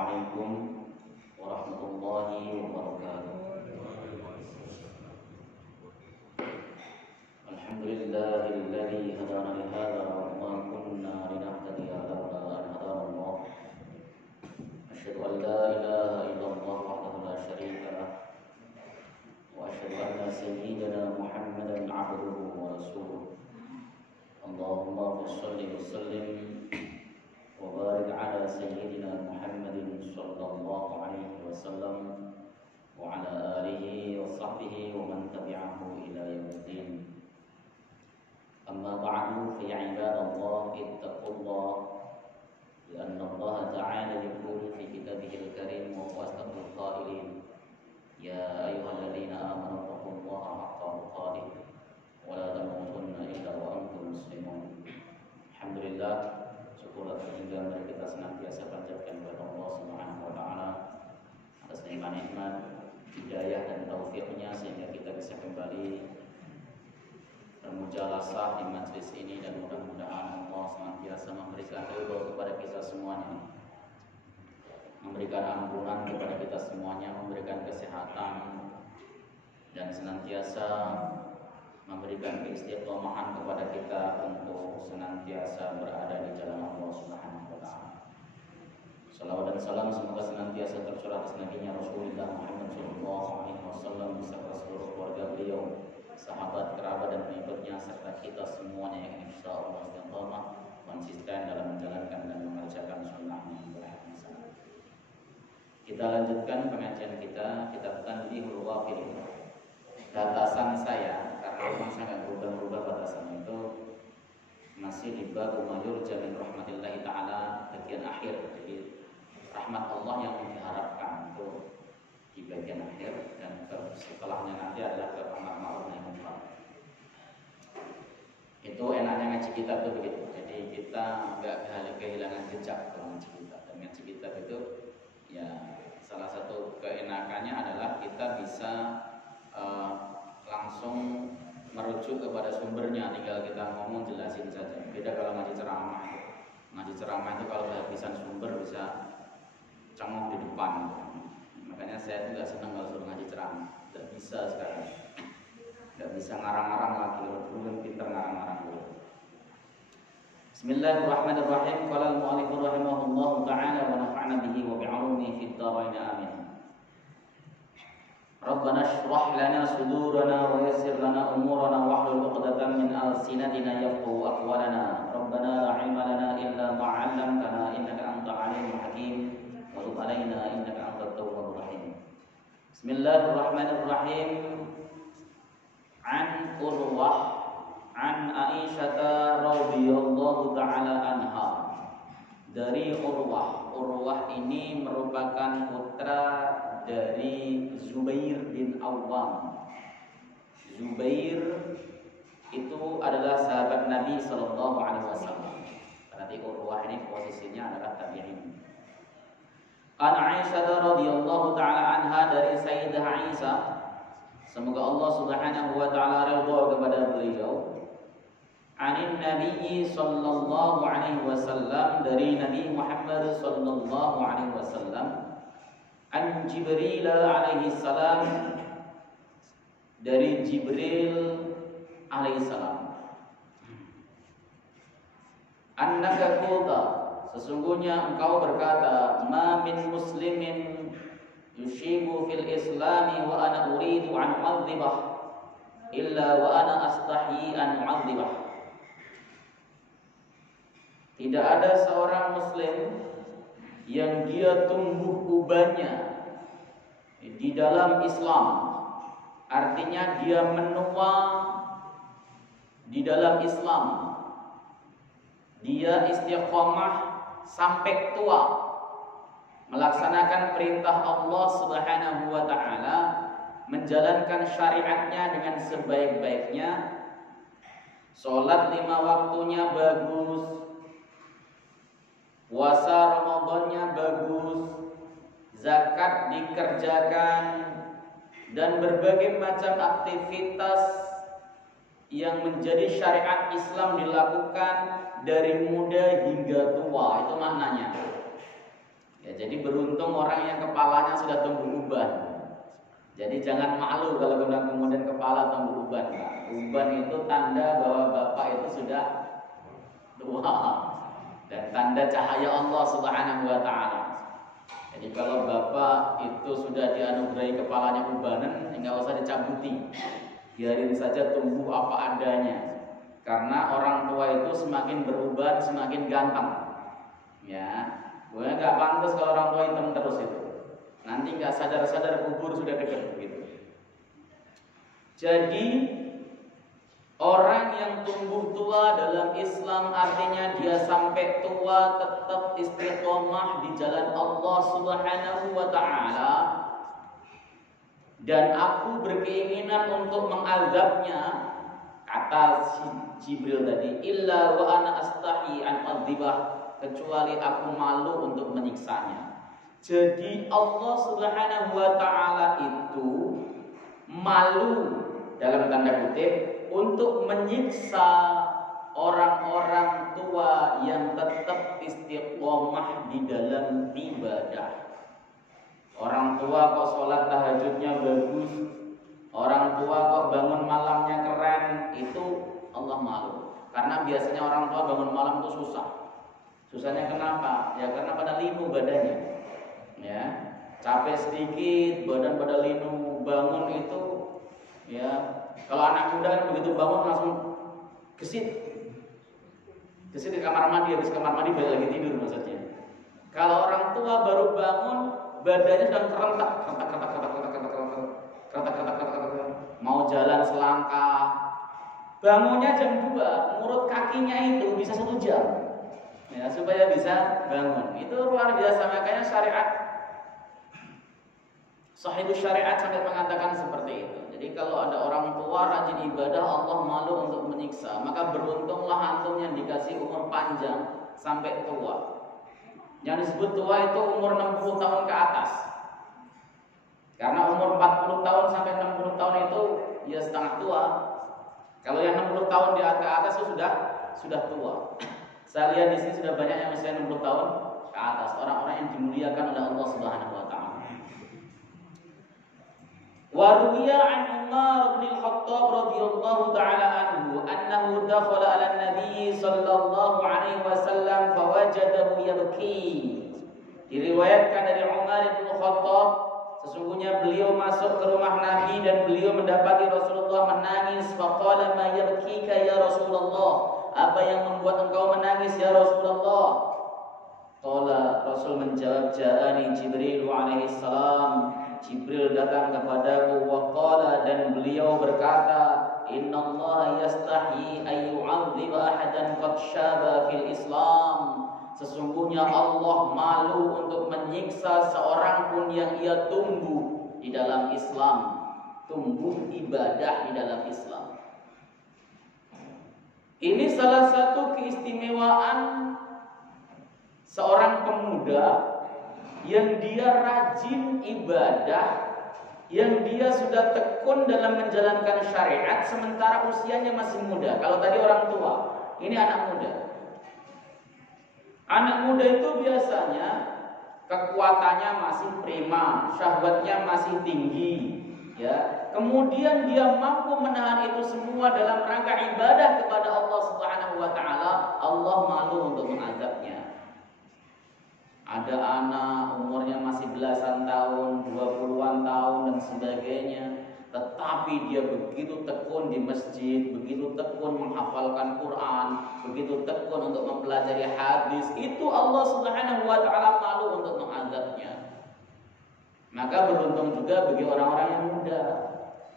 Assalamualaikum warahmatullahi wabarakatuh. Alhamdulillahilladzi hadana li hadza wa ma kunna linahtadiya laula an hadana Allah. Asyhadu an la ilaha illallah wahdahu la syarika lah wa asyhadu anna sayyidana Muhammadan 'abduhu wa rasuluh. Allahumma shalli wa sallim wa barik ala sayyidina Muhammadin sallallahu alaihi wasallam wa ala alihi wa sahbihi wa man tabi'ahu ila yaumiddin. Amma ba'du fa ya ibadallah ittaqullah lianna Allah ta'ala yaqulu fi kitabihil karim wa huwa asdaqul qailin ya ayyuhalladzina amanu taqullaha haqqa tuqatih wa la tamutunna illa wa antum muslimun. Alhamdulillah, syukur atas hingga mari kita senantiasa panjatkan kepada Allah Subhanahu wa taala atas nikmat-nikmat, hidayah dan taufiknya sehingga kita bisa kembali bermujalasah di majlis ini, dan mudah-mudahan Allah senantiasa memberikan ridho kepada kita semuanya, memberikan ampunan kepada kita semuanya, memberikan kesehatan dan senantiasa memberikan keistiqomahan kepada kita untuk senantiasa berada di jalan Allah Subhanahu wa taala. Salawat dan salam semoga senantiasa tercurah atas nabinya Rasulullah Muhammad sallallahu alaihi wasallam beserta seluruh keluarga beliau, sahabat, kerabat dan pengikutnya serta kita semuanya yang insyaallah istiqomah konsisten dalam menjalankan dan mengerjakan sunnahnya yang hasanah. Kita lanjutkan pengajian kita, kitab Tanbihul Ghafilin. Batasan saya, karena memang saya nggak berubah-ubah batasan itu, masih di bab mayur jamin rahmatillahi ta'ala bagian akhir. Jadi rahmat Allah yang diharapkan itu di bagian akhir, dan setelahnya nanti adalah ke amar ma'ruf nahi munkar. Itu enaknya ngaji kitab itu begitu. Jadi kita nggak kehilangan jejak kalau ngaji kitab. Dan ngaji kitab itu ya salah satu keenakannya adalah kita bisa langsung merujuk kepada sumbernya, tinggal kita ngomong jelasin saja. Beda kalau ngaji ceramah. Ngaji ceramah itu kalau kehabisan sumber bisa cengok di depan. Makanya saya itu nggak senang kalau suruh ngaji ceramah. Nggak bisa sekarang. Nggak bisa ngarang-ngarang lagi. Dulu kan pinter ngarang-ngarang dulu. Bismillahirrahmanirrahim. Qala al-mu'allif rahimahullahu ta'ala wa nafa'na bihi wa bi'ulumihi fid dharain amin. Rabbana shrah lana sudurana wa yassir lana umurana wahlul 'uqdatam min alsinatina yafqahu aqwalana. Rabbana la 'ilma lana illa ma 'allamtana innaka antal 'alimul hakim wa tub 'alaina innaka antat tawwabur rahim. Bismillahirrahmanirrahim. An Urwah an Aisyah radhiyallahu ta'ala anha. Dari Urwah. Urwah ini merupakan putra dari Zubair bin Awwam. Zubair itu adalah sahabat Nabi sallallahu alaihi wasallam. Berarti Urwah ini posisinya adalah tabi'in. An Aisyah radhiyallahu taala anha, dari Sayyidah Aisyah, semoga Allah Subhanahu wa taala ridha kepada beliau. Anin Nabi sallallahu alaihi wasallam, dari Nabi Muhammad sallallahu alaihi wasallam. An Jibril alaihi salam, dari Jibril alaihi salam. Annaka qulta, sesungguhnya engkau berkata, ma min muslimin yushibu fil islami wa ana uridu an u'adzibah illa wa ana astahyi an u'adzibah. Tidak ada seorang muslim yang dia tumbuh ubahnya di dalam Islam, artinya dia menua di dalam Islam, dia istiqomah sampai tua, melaksanakan perintah Allah Subhanahu wa ta'ala, menjalankan syariatnya dengan sebaik-baiknya, sholat 5 waktunya bagus, puasa Ramadannya bagus, zakat dikerjakan, dan berbagai macam aktivitas yang menjadi syariat Islam dilakukan. dilakukan dari muda hingga tua, itu maknanya. Ya, jadi beruntung orang yang kepalanya sudah tumbuh uban. Jadi jangan malu kalau kemudian kepala tumbuh uban. Nah, uban itu tanda bahwa bapak itu sudah tua dan tanda cahaya Allah Subhanahu wa taala. Jadi kalau bapak itu sudah dianugerahi kepalanya ubanan, enggak usah dicabuti. Biarin saja tumbuh apa adanya. Karena orang tua itu semakin beruban semakin ganteng. Ya. Gue nggak pantas kalau orang tua hitam terus itu. Nanti nggak sadar-sadar kubur sudah dekat begitu. Jadi orang yang tumbuh tua dalam Islam artinya dia sampai tua tetap istiqomah di jalan Allah Subhanahu wa taala. Dan aku berkeinginan untuk mengazabnya, kata Jibril tadi, illa wa ana astahi an adzibah, kecuali aku malu untuk menyiksanya. Jadi Allah Subhanahu wa taala itu malu dalam tanda kutip untuk menyiksa orang-orang tua yang tetap istiqomah di dalam ibadah. Orang tua kok sholat tahajudnya bagus, orang tua kok bangun malamnya keren, itu Allah malu. Karena biasanya orang tua bangun malam itu susah. Susahnya kenapa? Ya karena pada linu badannya. Ya, capek sedikit, badan pada linu, bangun itu ya. Kalau anak muda kan begitu bangun langsung gesit. Gesit di kamar mandi, habis kamar mandi balik lagi tidur maksudnya. Kalau orang tua baru bangun, badannya sedang kerentak, mau jalan selangkah. Bangunnya jam 2, ngurut kakinya itu bisa 1 jam. Ya, supaya bisa bangun. Itu luar biasa, makanya syariat Sahihus syariat sampai mengatakan seperti itu. Jadi kalau ada orang tua rajin ibadah, Allah malu untuk menyiksa. Maka beruntunglah antum yang dikasih umur panjang sampai tua. Yang disebut tua itu umur 60 tahun ke atas. Karena umur 40 tahun sampai 60 tahun itu ya setengah tua. Kalau yang 60 tahun di atas itu sudah tua. Saya lihat di sini sudah banyak yang usia 60 tahun ke atas, orang-orang yang dimuliakan oleh Allah Subhanahu wa taala. Wa ruwiya an Umar bin Al-Khattab radhiyallahu taala anhu annahu dakhala 'ala an-nabiy sallallahu alaihi wasallam fawajadahu yabki. Diriwayatkan dari Umar bin Al-Khattab, sesungguhnya beliau masuk ke rumah Nabi dan beliau mendapati Rasulullah menangis. Faqala ma yabkika ya Rasulullah, apa yang membuat engkau menangis ya Rasulullah? Qala, Rasul menjawab, ja'ani Jibril alaihi salam, Jibril datang kepadaku. Wa qala, dan beliau berkata, innallaha yastahi ay yu'adziba ahadan qad syaba fil Islam. Sesungguhnya Allah malu untuk menyiksa seorang pun yang ia tumbuh di dalam Islam, tumbuh ibadah di dalam Islam. Ini salah satu keistimewaan seorang pemuda yang dia rajin ibadah, yang dia sudah tekun dalam menjalankan syariat sementara usianya masih muda. Kalau tadi orang tua, ini anak muda. Anak muda itu biasanya kekuatannya masih prima, syahwatnya masih tinggi, ya. Kemudian dia mampu menahan itu semua dalam rangka ibadah kepada Allah Subhanahu wa taala. Allah malu untuk mengazabnya. Ada anak umurnya masih belasan tahun, 20-an tahun dan sebagainya, tetapi dia begitu tekun di masjid, begitu tekun menghafalkan Quran, begitu tekun untuk mempelajari hadis. Itu Allah Subhanahu wa taala malu untuk mengazabnya. Maka beruntung juga bagi orang-orang yang muda,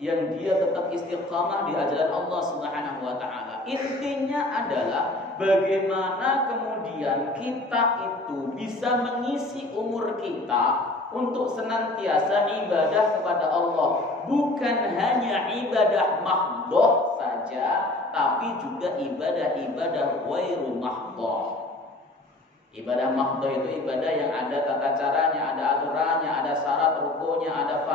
yang dia tetap istiqamah di ajaran Allah Subhanahu wa taala. Intinya adalah bagaimana kemudian kita itu bisa mengisi umur kita untuk senantiasa ibadah kepada Allah, bukan hanya ibadah mahdhah saja, tapi juga ibadah-ibadah ghairu mahdhah. Ibadah mahdhah itu ibadah yang ada tata caranya, ada aturannya, ada syarat rukunya, ada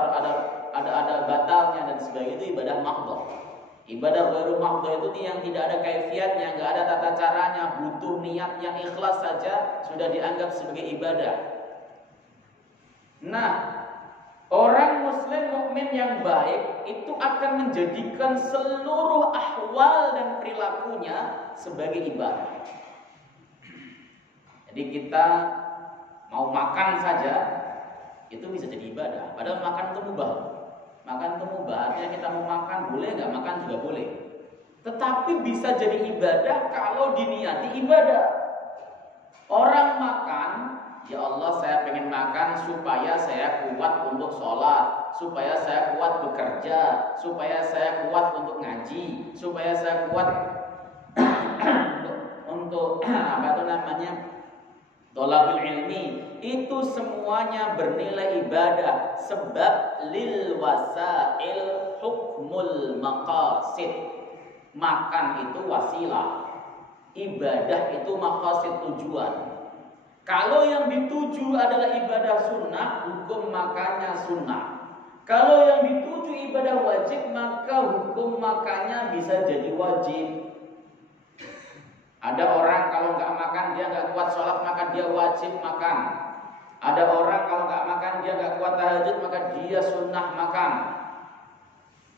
batalnya dan sebagainya, itu ibadah mahdhah. Ibadah ghairu mahdhah itu yang tidak ada kaifiatnya, enggak ada tata caranya, butuh niat yang ikhlas saja sudah dianggap sebagai ibadah. Nah, orang muslim mukmin yang baik itu akan menjadikan seluruh ahwal dan perilakunya sebagai ibadah. Jadi kita mau makan saja itu bisa jadi ibadah. Padahal makan itu mubah. Makan itu mubah, artinya kita mau makan boleh, nggak makan juga boleh. Tetapi bisa jadi ibadah kalau diniati ibadah. Orang makan, ya Allah saya pengen makan supaya saya kuat untuk sholat, supaya saya kuat bekerja, supaya saya kuat untuk ngaji, supaya saya kuat untuk apa itu namanya thalabul ilmi. Itu semuanya bernilai ibadah, sebab lil wasail hukmul maqasid. Makan itu wasilah, ibadah itu maqasid, tujuan. Kalau yang dituju adalah ibadah sunnah, hukum makannya sunnah. Kalau yang dituju ibadah wajib, maka hukum makannya bisa jadi wajib. Ada orang kalau nggak makan dia nggak kuat sholat, maka dia wajib makan. Ada orang kalau nggak makan dia nggak kuat tahajud, maka dia sunnah makan.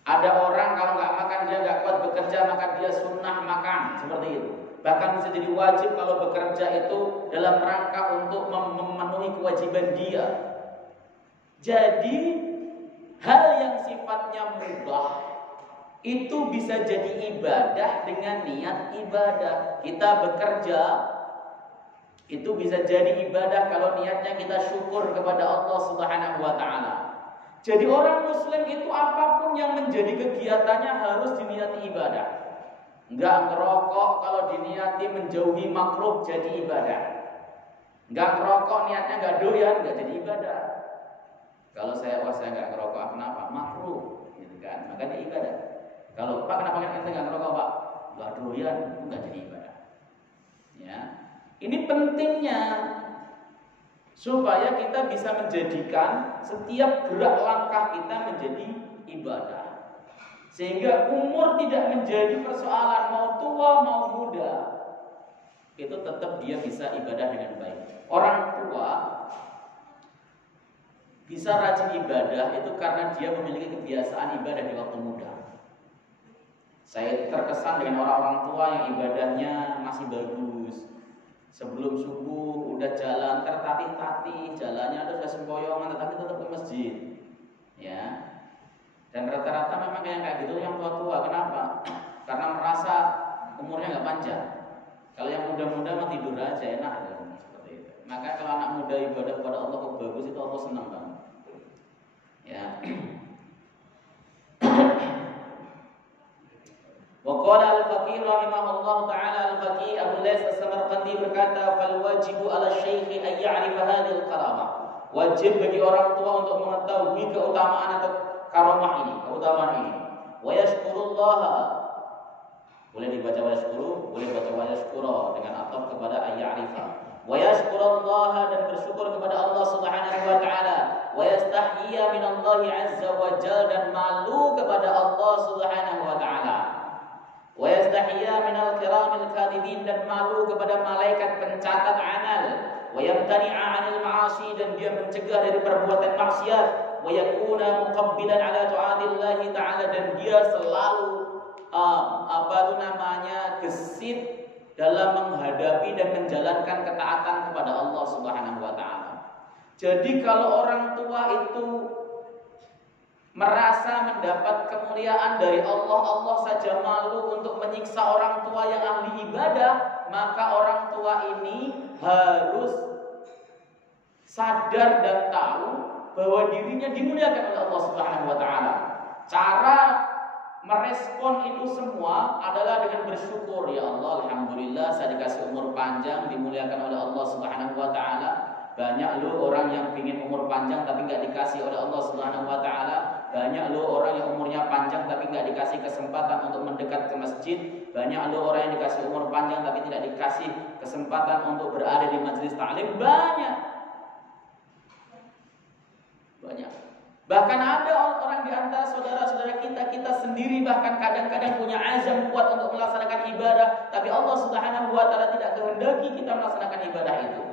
Ada orang kalau nggak makan dia nggak kuat bekerja, maka dia sunnah makan. Seperti itu. Bahkan bisa jadi wajib kalau bekerja itu dalam rangka untuk memenuhi kewajiban dia. Jadi hal yang sifatnya mubah itu bisa jadi ibadah dengan niat ibadah. Kita bekerja itu bisa jadi ibadah kalau niatnya kita syukur kepada Allah Subhanahu wa taala. Jadi orang muslim itu apapun yang menjadi kegiatannya harus diniati ibadah. Enggak ngerokok kalau diniati menjauhi makruh jadi ibadah. Enggak ngerokok niatnya enggak doyan, enggak jadi ibadah. Kalau saya enggak ngerokok, kenapa? Makruh, gitu kan? Makanya ibadah. Kalau Pak kenapa ente enggak ngerokok, Pak? Enggak doyan, enggak jadi ibadah. Ya. Ini pentingnya supaya kita bisa menjadikan setiap gerak langkah kita menjadi ibadah. Sehingga umur tidak menjadi persoalan, mau tua mau muda. Itu tetap dia bisa ibadah dengan baik. Orang tua bisa rajin ibadah itu karena dia memiliki kebiasaan ibadah di waktu muda. Saya terkesan dengan orang-orang tua yang ibadahnya masih bagus. Sebelum subuh udah jalan tertatih-tatih, jalannya ada sudah sempoyongan, tetapi tetap ke masjid. Ya. Dan rata-rata memang yang kayak gitu yang tua-tua. Kenapa? Karena merasa umurnya nggak panjang. Kalau yang muda-muda mah tidur aja enak ya. Seperti itu. Maka kalau anak muda ibadah kepada Allah kok bagus, itu Allah senang banget. Ya. Waqala al-faqih rahimahullah ta'ala, al-faqih Abu Lais as-Samarqandi berkata, fal wajibu 'ala syaikhi an ya'rifa hadhihi al-karamah. Wajib bagi orang tua untuk mengetahui keutamaan atau karamah ini, keutamaan ini. Wa yashkurullaha. Boleh dibaca wa yashkuru, boleh baca wa yashkura dengan ataf kepada ayya'rifa. Wa yashkurullaha, dan bersyukur kepada Allah Subhanahu wa taala. Wa yastahyiya min Allah azza wa jalla, dan malu kepada Allah Subhanahu wa taala. Wa yastahyiya min al-kiramil katibin, dan malu kepada malaikat pencatat amal. Wa yamtani'a 'anil ma'asi, dan dia mencegah dari perbuatan maksiat. Wa yakuna muqabbilan 'ala ta'atillahi ta'ala, dan dia selalu gesit dalam menghadapi dan menjalankan ketaatan kepada Allah Subhanahu wa taala. Jadi kalau orang tua itu merasa mendapat kemuliaan dari Allah, Allah saja malu untuk menyiksa orang tua yang ahli ibadah, maka orang tua ini harus sadar dan tahu bahwa dirinya dimuliakan oleh Allah Subhanahu wa taala. Cara merespon itu semua adalah dengan bersyukur. Ya Allah, alhamdulillah saya dikasih umur panjang, dimuliakan oleh Allah Subhanahu wa taala. Banyak loh orang yang ingin umur panjang tapi nggak dikasih oleh Allah Subhanahu wa taala. Banyak loh orang yang umurnya panjang tapi nggak dikasih kesempatan untuk mendekat ke masjid. Banyak loh orang yang dikasih umur panjang tapi tidak dikasih kesempatan untuk berada di majelis ta'lim. Banyak. Bahkan ada orang di antara saudara-saudara kita sendiri bahkan kadang-kadang punya azam kuat untuk melaksanakan ibadah, tapi Allah Subhanahu wa taala tidak kehendaki kita melaksanakan ibadah itu.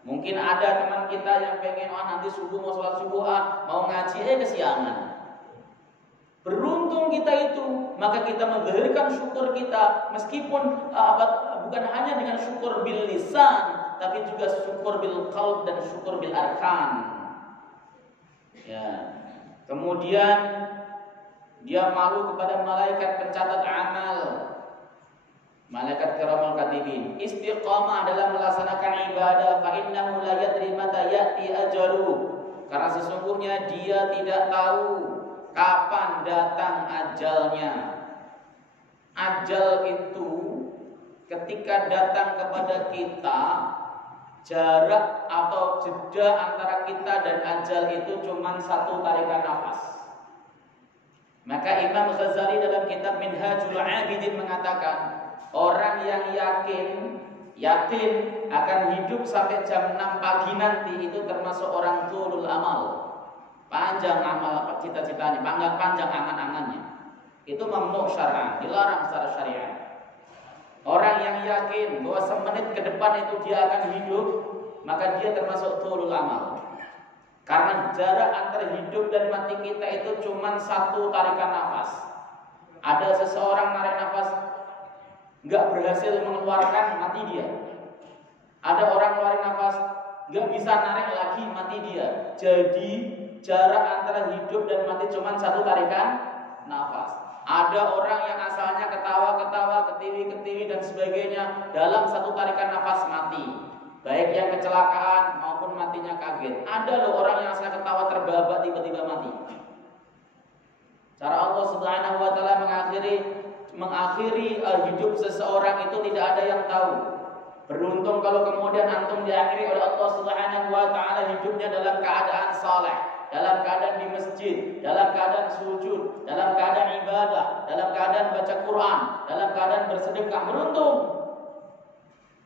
Mungkin ada teman kita yang pengen nanti subuh mau sholat subuh mau ngaji kesiangan. Beruntung kita itu, maka kita mengzahirkan syukur kita meskipun bukan hanya dengan syukur bil lisan, tapi juga syukur bil qalb dan syukur bil arkan. Ya. Kemudian dia malu kepada malaikat pencatat amal, malaikat kiramul katibin. Istiqamah dalam melaksanakan ibadah, fa innahu la yadri mata ya'ti ajalu. Karena sesungguhnya dia tidak tahu kapan datang ajalnya. Ajal itu ketika datang kepada kita, jarak atau jeda antara kita dan ajal itu cuma satu tarikan nafas. Maka Imam Ghazali dalam kitab Minhajul Abidin mengatakan, orang yang yakin akan hidup sampai jam 6 pagi nanti itu termasuk orang tulul amal. Panjang amal cita-citanya, panjang angan-angannya. Itu mamnu syar'an, dilarang secara syariat. Orang yang yakin bahwa semenit ke depan itu dia akan hidup, maka dia termasuk tulul amal. Karena jarak antara hidup dan mati kita itu cuma satu tarikan nafas. Ada seseorang narik nafas nggak berhasil mengeluarkan, mati dia. Ada orang narik nafas nggak bisa narik lagi, mati dia. Jadi jarak antara hidup dan mati cuma satu tarikan nafas. Ada orang yang asalnya ketawa-ketawa, ketiwi-ketiwi dan sebagainya, dalam satu tarikan nafas mati. Baik yang kecelakaan maupun matinya kaget. Ada loh orang yang asalnya ketawa terbahak tiba-tiba mati. Cara Allah Subhanahu wa taala mengakhiri hidup seseorang itu tidak ada yang tahu. Beruntung kalau kemudian antum diakhiri oleh Allah Subhanahu wa taala hidupnya dalam keadaan saleh, dalam keadaan di masjid, dalam keadaan sujud, dalam keadaan ibadah, dalam keadaan baca Quran, dalam keadaan bersedekah. Beruntung.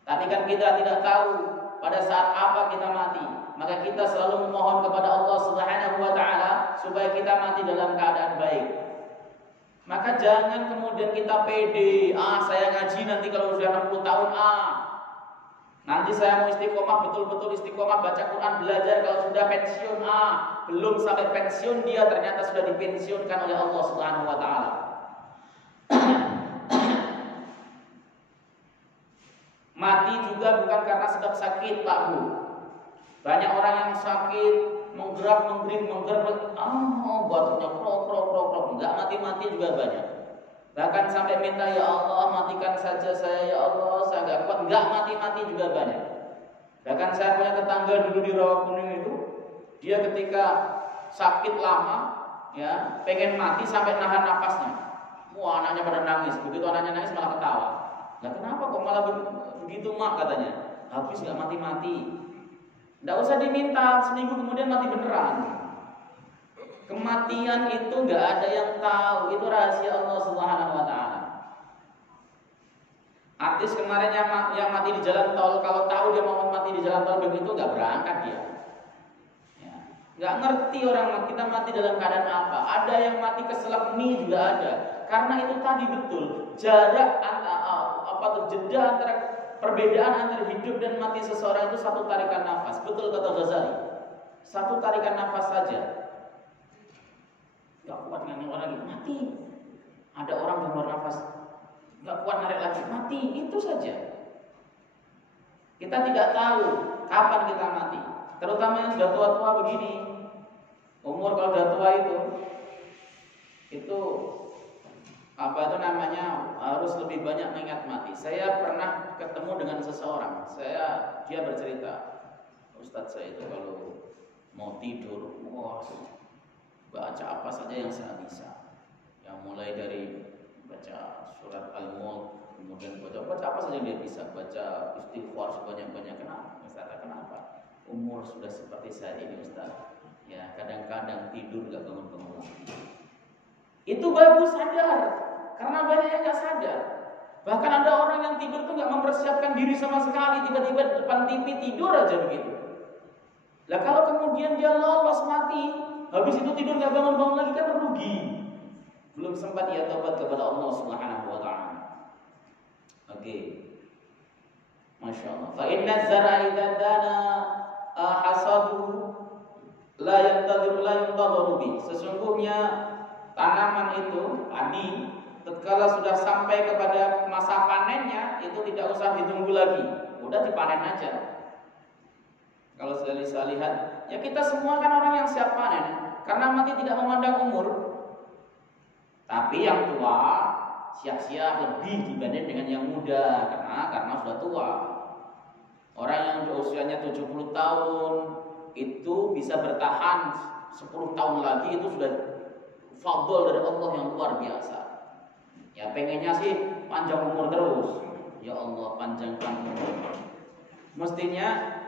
Tapi kan kita tidak tahu pada saat apa kita mati. Maka kita selalu memohon kepada Allah Subhanahu wa taala supaya kita mati dalam keadaan baik. Maka jangan kemudian kita pede, saya ngaji nanti kalau sudah 60 tahun, nanti saya mau istiqomah, betul-betul istiqomah baca Quran, belajar kalau sudah pensiun, belum sampai pensiun dia ternyata sudah dipensiunkan oleh Allah Subhanahu wa taala. Mati juga bukan karena sebab sakit, Pak Bu. Banyak orang yang sakit, menggerak-menggerik, batuknya krok, enggak mati-mati juga banyak. Bahkan sampai minta, ya Allah matikan saja saya, ya Allah saya enggak kuat, enggak mati-mati juga banyak. Bahkan saya punya tetangga dulu di Rawakuning itu, dia ketika sakit lama, ya pengen mati sampai nahan nafasnya. Wah, anaknya pada nangis, begitu anaknya nangis malah ketawa. Nah kenapa kok malah begitu mak katanya? Habis enggak mati-mati. Enggak usah diminta, seminggu kemudian mati beneran. Kematian itu enggak ada yang tahu, itu rahasia Allah Subhanahu wa taala. Artis kemarin yang mati di jalan tol, kalau tahu dia mau mati di jalan tol begitu enggak berangkat dia. Ya. Enggak ngerti orang kita mati dalam keadaan apa. Ada yang mati keselak mie juga ada. Karena itu tadi betul, jarak jeda antara perbedaan antara hidup dan mati seseorang itu satu tarikan nafas. Betul kata Ghazali. Satu tarikan nafas saja. Gak kuat narik lagi, mati. Ada orang yang keluar nafas, gak kuat narik lagi, mati. Itu saja. Kita tidak tahu kapan kita mati. Terutama yang sudah tua-tua begini. Umur kalau sudah tua itu harus lebih banyak mengingat mati. Saya pernah ketemu dengan seseorang. Dia bercerita, Ustadz saya itu kalau mau tidur, baca apa saja yang saya bisa. Yang mulai dari baca surat Al-Mulk, kemudian baca apa saja yang dia bisa. Baca istighfar sebanyak-banyak. Kenapa? Umur sudah seperti saya ini Ustadz. Ya kadang-kadang tidur gak bangun-bangun. Itu bagus sadar, karena banyak yang gak sadar. Bahkan ada orang yang tidur tuh gak mempersiapkan diri sama sekali, tiba-tiba depan TV tidur aja begitu. Lah kalau kemudian dia lolos mati, habis itu tidur gak bangun-bangun lagi kan rugi. Belum sempat ia taubat kepada Allah Subhanahu wa taala. Oke. Masya Allah. Fa inna zara idza dana hasadu la yantadhiru bi. Sesungguhnya tanaman itu, padi, tatkala sudah sampai kepada masa panennya, itu tidak usah ditunggu lagi, udah dipanen aja. Kalau saya lihat, ya kita semua kan orang yang siap panen, karena mati tidak memandang umur. Tapi yang tua siap-siap lebih dibanding dengan yang muda, karena sudah tua. Orang yang usianya 70 tahun itu bisa bertahan 10 tahun lagi, itu sudah fadl dari Allah yang luar biasa. Ya pengennya sih panjang umur terus. Ya Allah, panjangkan umur. Mestinya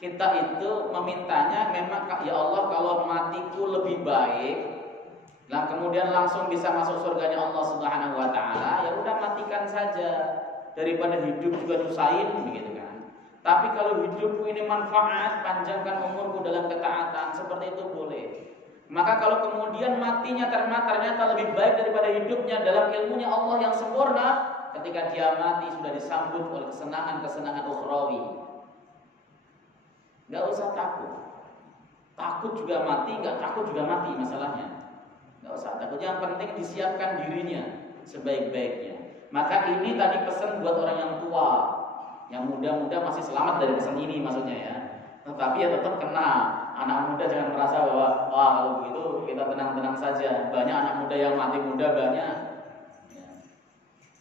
kita itu memintanya memang, ya Allah kalau matiku lebih baik, nah kemudian langsung bisa masuk surganya Allah Subhanahu wa taala, ya udah matikan saja daripada hidup juga nyusahin begitu kan. Tapi kalau hidupku ini manfaat, panjangkan umurku dalam ketaatan, seperti itu boleh. Maka kalau kemudian matinya ternyata lebih baik daripada hidupnya dalam ilmunya Allah yang sempurna, ketika dia mati sudah disambut oleh kesenangan-kesenangan ukhrawi. Gak usah takut. Takut juga mati, gak takut juga mati masalahnya. Gak usah takut, yang penting disiapkan dirinya sebaik-baiknya. Maka ini tadi pesan buat orang yang tua. Yang muda-muda masih selamat dari pesan ini maksudnya ya. Tetapi ya tetap kena. Anak muda jangan merasa bahwa wah kalau begitu kita tenang-tenang saja. Banyak anak muda yang mati muda banyak. Ya.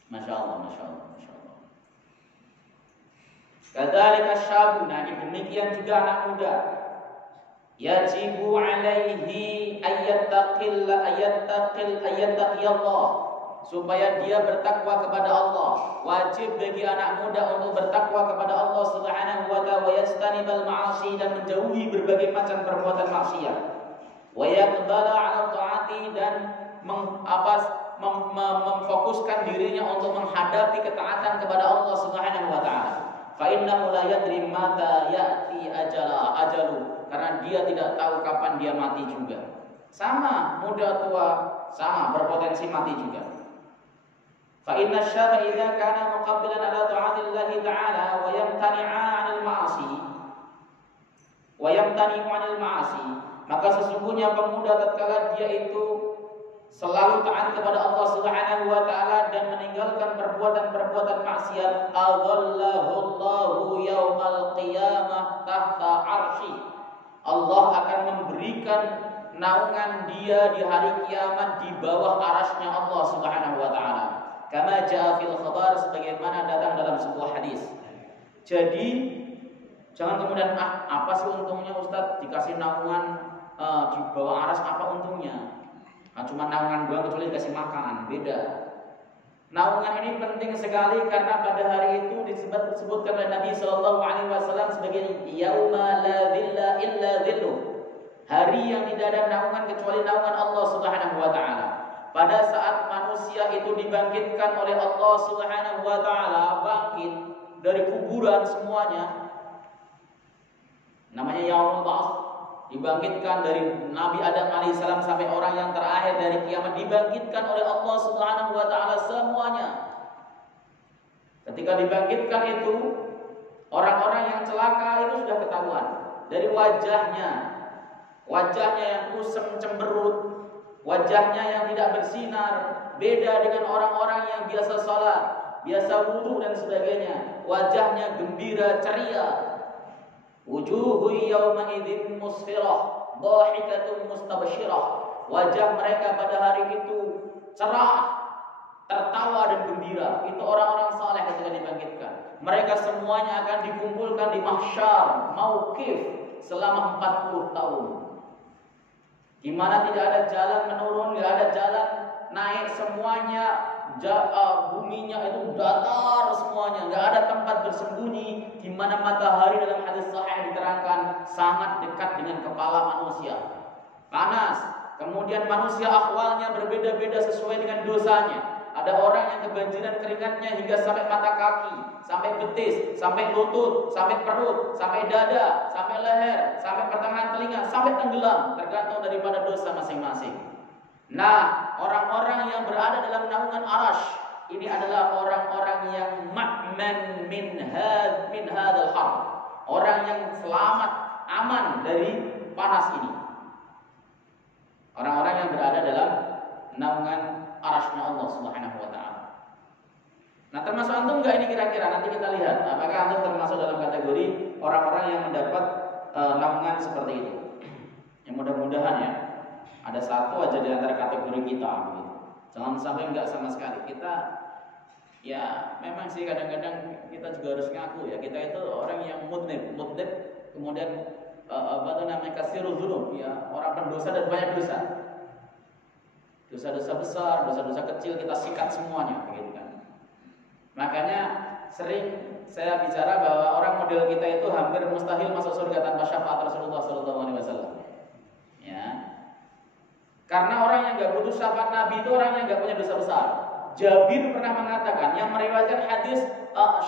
Masya Allah, Masya Allah, Masya Allah. Kadzalika syabu, nah demikian juga anak muda. Yajibu alaihi ayattaqiyallah, supaya dia bertakwa kepada Allah. Wajib bagi anak muda untuk bertakwa kepada Allah Subhanahu wa ta'ala, wa yastanibal ma'asi, dan menjauhi berbagai macam perbuatan maksiat. Wa yaqbala 'ala ta'ati, dan memfokuskan dirinya untuk menghadapi ketaatan kepada Allah Subhanahu wa ta'ala. Fa innahu la yadri mata ya'ti ajalu, karena dia tidak tahu kapan dia mati juga. Sama, muda tua sama, berpotensi mati juga. Fa inna syaba idza kana muqabbilan ala ta'atillahi ta'ala wa yamtani'a 'anil ma'asi, maka sesungguhnya pemuda tatkala dia itu selalu taat kepada Allah Subhanahu wa ta'ala dan meninggalkan perbuatan-perbuatan maksiat, adallahu Allahu yaumal qiyamah tahta arsy, Allah akan memberikan naungan dia di hari kiamat di bawah arasy-Nya Allah Subhanahu wa ta'ala. Kama jaa fil khabar, sebagaimana datang dalam sebuah hadis. Jadi jangan kemudian apa sih untungnya Ustaz dikasih naungan di bawah aras, apa untungnya? Cuma naungan doang kecuali dikasih makan, beda. Naungan ini penting sekali karena pada hari itu disebutkan oleh Nabi sallallahu alaihi wasallam sebagai yauma la dhilla illa dhilluh, hari yang tidak ada naungan kecuali naungan Allah Subhanahu wa taala. Pada saat manusia itu dibangkitkan oleh Allah Subhanahu wa ta'ala, bangkit dari kuburan semuanya, namanya yaumul ba'ts, dibangkitkan dari Nabi Adam alaihissalam sampai orang yang terakhir dari kiamat, dibangkitkan oleh Allah Subhanahu wa ta'ala semuanya. Ketika dibangkitkan itu, orang-orang yang celaka itu sudah ketahuan dari wajahnya yang kusam cemberut, wajahnya yang tidak bersinar, beda dengan orang-orang yang biasa salat, biasa wudu dan sebagainya. Wajahnya gembira, ceria. Wujuhu yawma idzin musfirah, dhahikatun mustabsyirah. Wajah mereka pada hari itu cerah, tertawa dan gembira. Itu orang-orang saleh ketika dibangkitkan. Mereka semuanya akan dikumpulkan di mahsyar, mauqif, selama 40 tahun. Di mana tidak ada jalan menurun, tidak ada jalan naik, semuanya buminya itu datar semuanya, tidak ada tempat bersembunyi. Di mana matahari dalam hadis sahih diterangkan sangat dekat dengan kepala manusia, panas. Kemudian manusia akhwalnya berbeda-beda sesuai dengan dosanya. Ada orang yang kebanjiran keringatnya hingga sampai mata kaki, sampai betis, sampai lutut, sampai perut, sampai dada, sampai leher, sampai pertengahan telinga, sampai tenggelam, tergantung daripada dosa masing-masing. Nah, orang-orang yang berada dalam naungan arash ini adalah orang-orang yang ma'man min hadzal harb, orang yang selamat aman dari panas ini. Orang-orang yang berada dalam naungan arasy-Nya Allah Subhanahu wa taala. Nah, termasuk antum enggak ini kira-kira? Nanti kita lihat apakah antum termasuk dalam kategori orang-orang yang mendapat naungan seperti itu. Yang mudah-mudahan ya ada satu aja di antara kategori kita begitu. Jangan sampai enggak sama sekali. Kita ya memang sih kadang-kadang kita juga harus ngaku ya, kita itu orang yang mudnib, kemudian kasirul dzunub ya, orang pendosa dan banyak dosa. Dosa-dosa besar, dosa-dosa kecil kita sikat semuanya begitu kan. Makanya sering saya bicara bahwa orang model kita itu hampir mustahil masuk surga tanpa syafaat Rasulullah SAW. Ya. Karena orang yang enggak butuh syafaat Nabi itu orang yang enggak punya dosa besar. Jabir pernah mengatakan, yang meriwayatkan hadis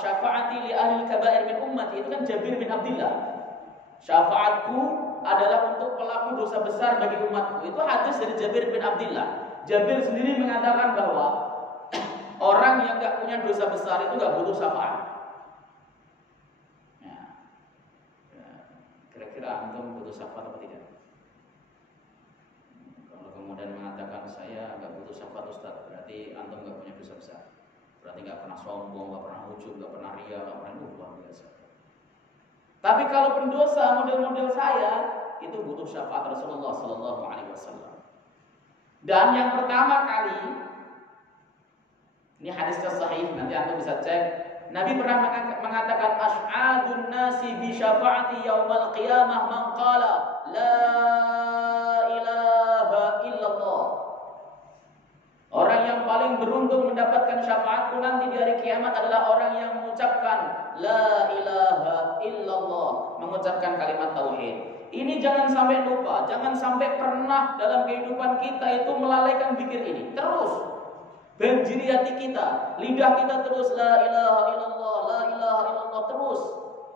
syafaati li ahli kabair min ummati, itu kan Jabir bin Abdullah. Syafaatku adalah untuk pelaku dosa besar bagi umatku. Itu hadis dari Jabir bin Abdullah. Jabir sendiri mengatakan bahwa orang yang enggak punya dosa besar itu enggak butuh syafaat. Ya. Kira-kira antum butuh syafaat atau tidak? Kemudian mengatakan saya nggak butuh syafaat Ustaz, berarti antum nggak punya dosa besar, berarti nggak pernah sombong, nggak pernah ujub, nggak pernah ria, nggak pernah luar biasa. Tapi kalau pendosa model-model saya itu butuh syafaat Rasulullah Sallallahu Alaihi Wasallam. Dan yang pertama kali ini hadisnya sahih, nanti antum bisa cek. Nabi pernah mengatakan asy'adun nasi bi syafaati yaumal qiyamah man qala la Orang yang paling beruntung mendapatkan syafaatku nanti di hari kiamat adalah orang yang mengucapkan la ilaha illallah, mengucapkan kalimat tauhid. Ini jangan sampai lupa, jangan sampai pernah dalam kehidupan kita itu melalaikan zikir ini. Terus banjiri hati kita, lidah kita terus la ilaha illallah, la ilaha illallah terus.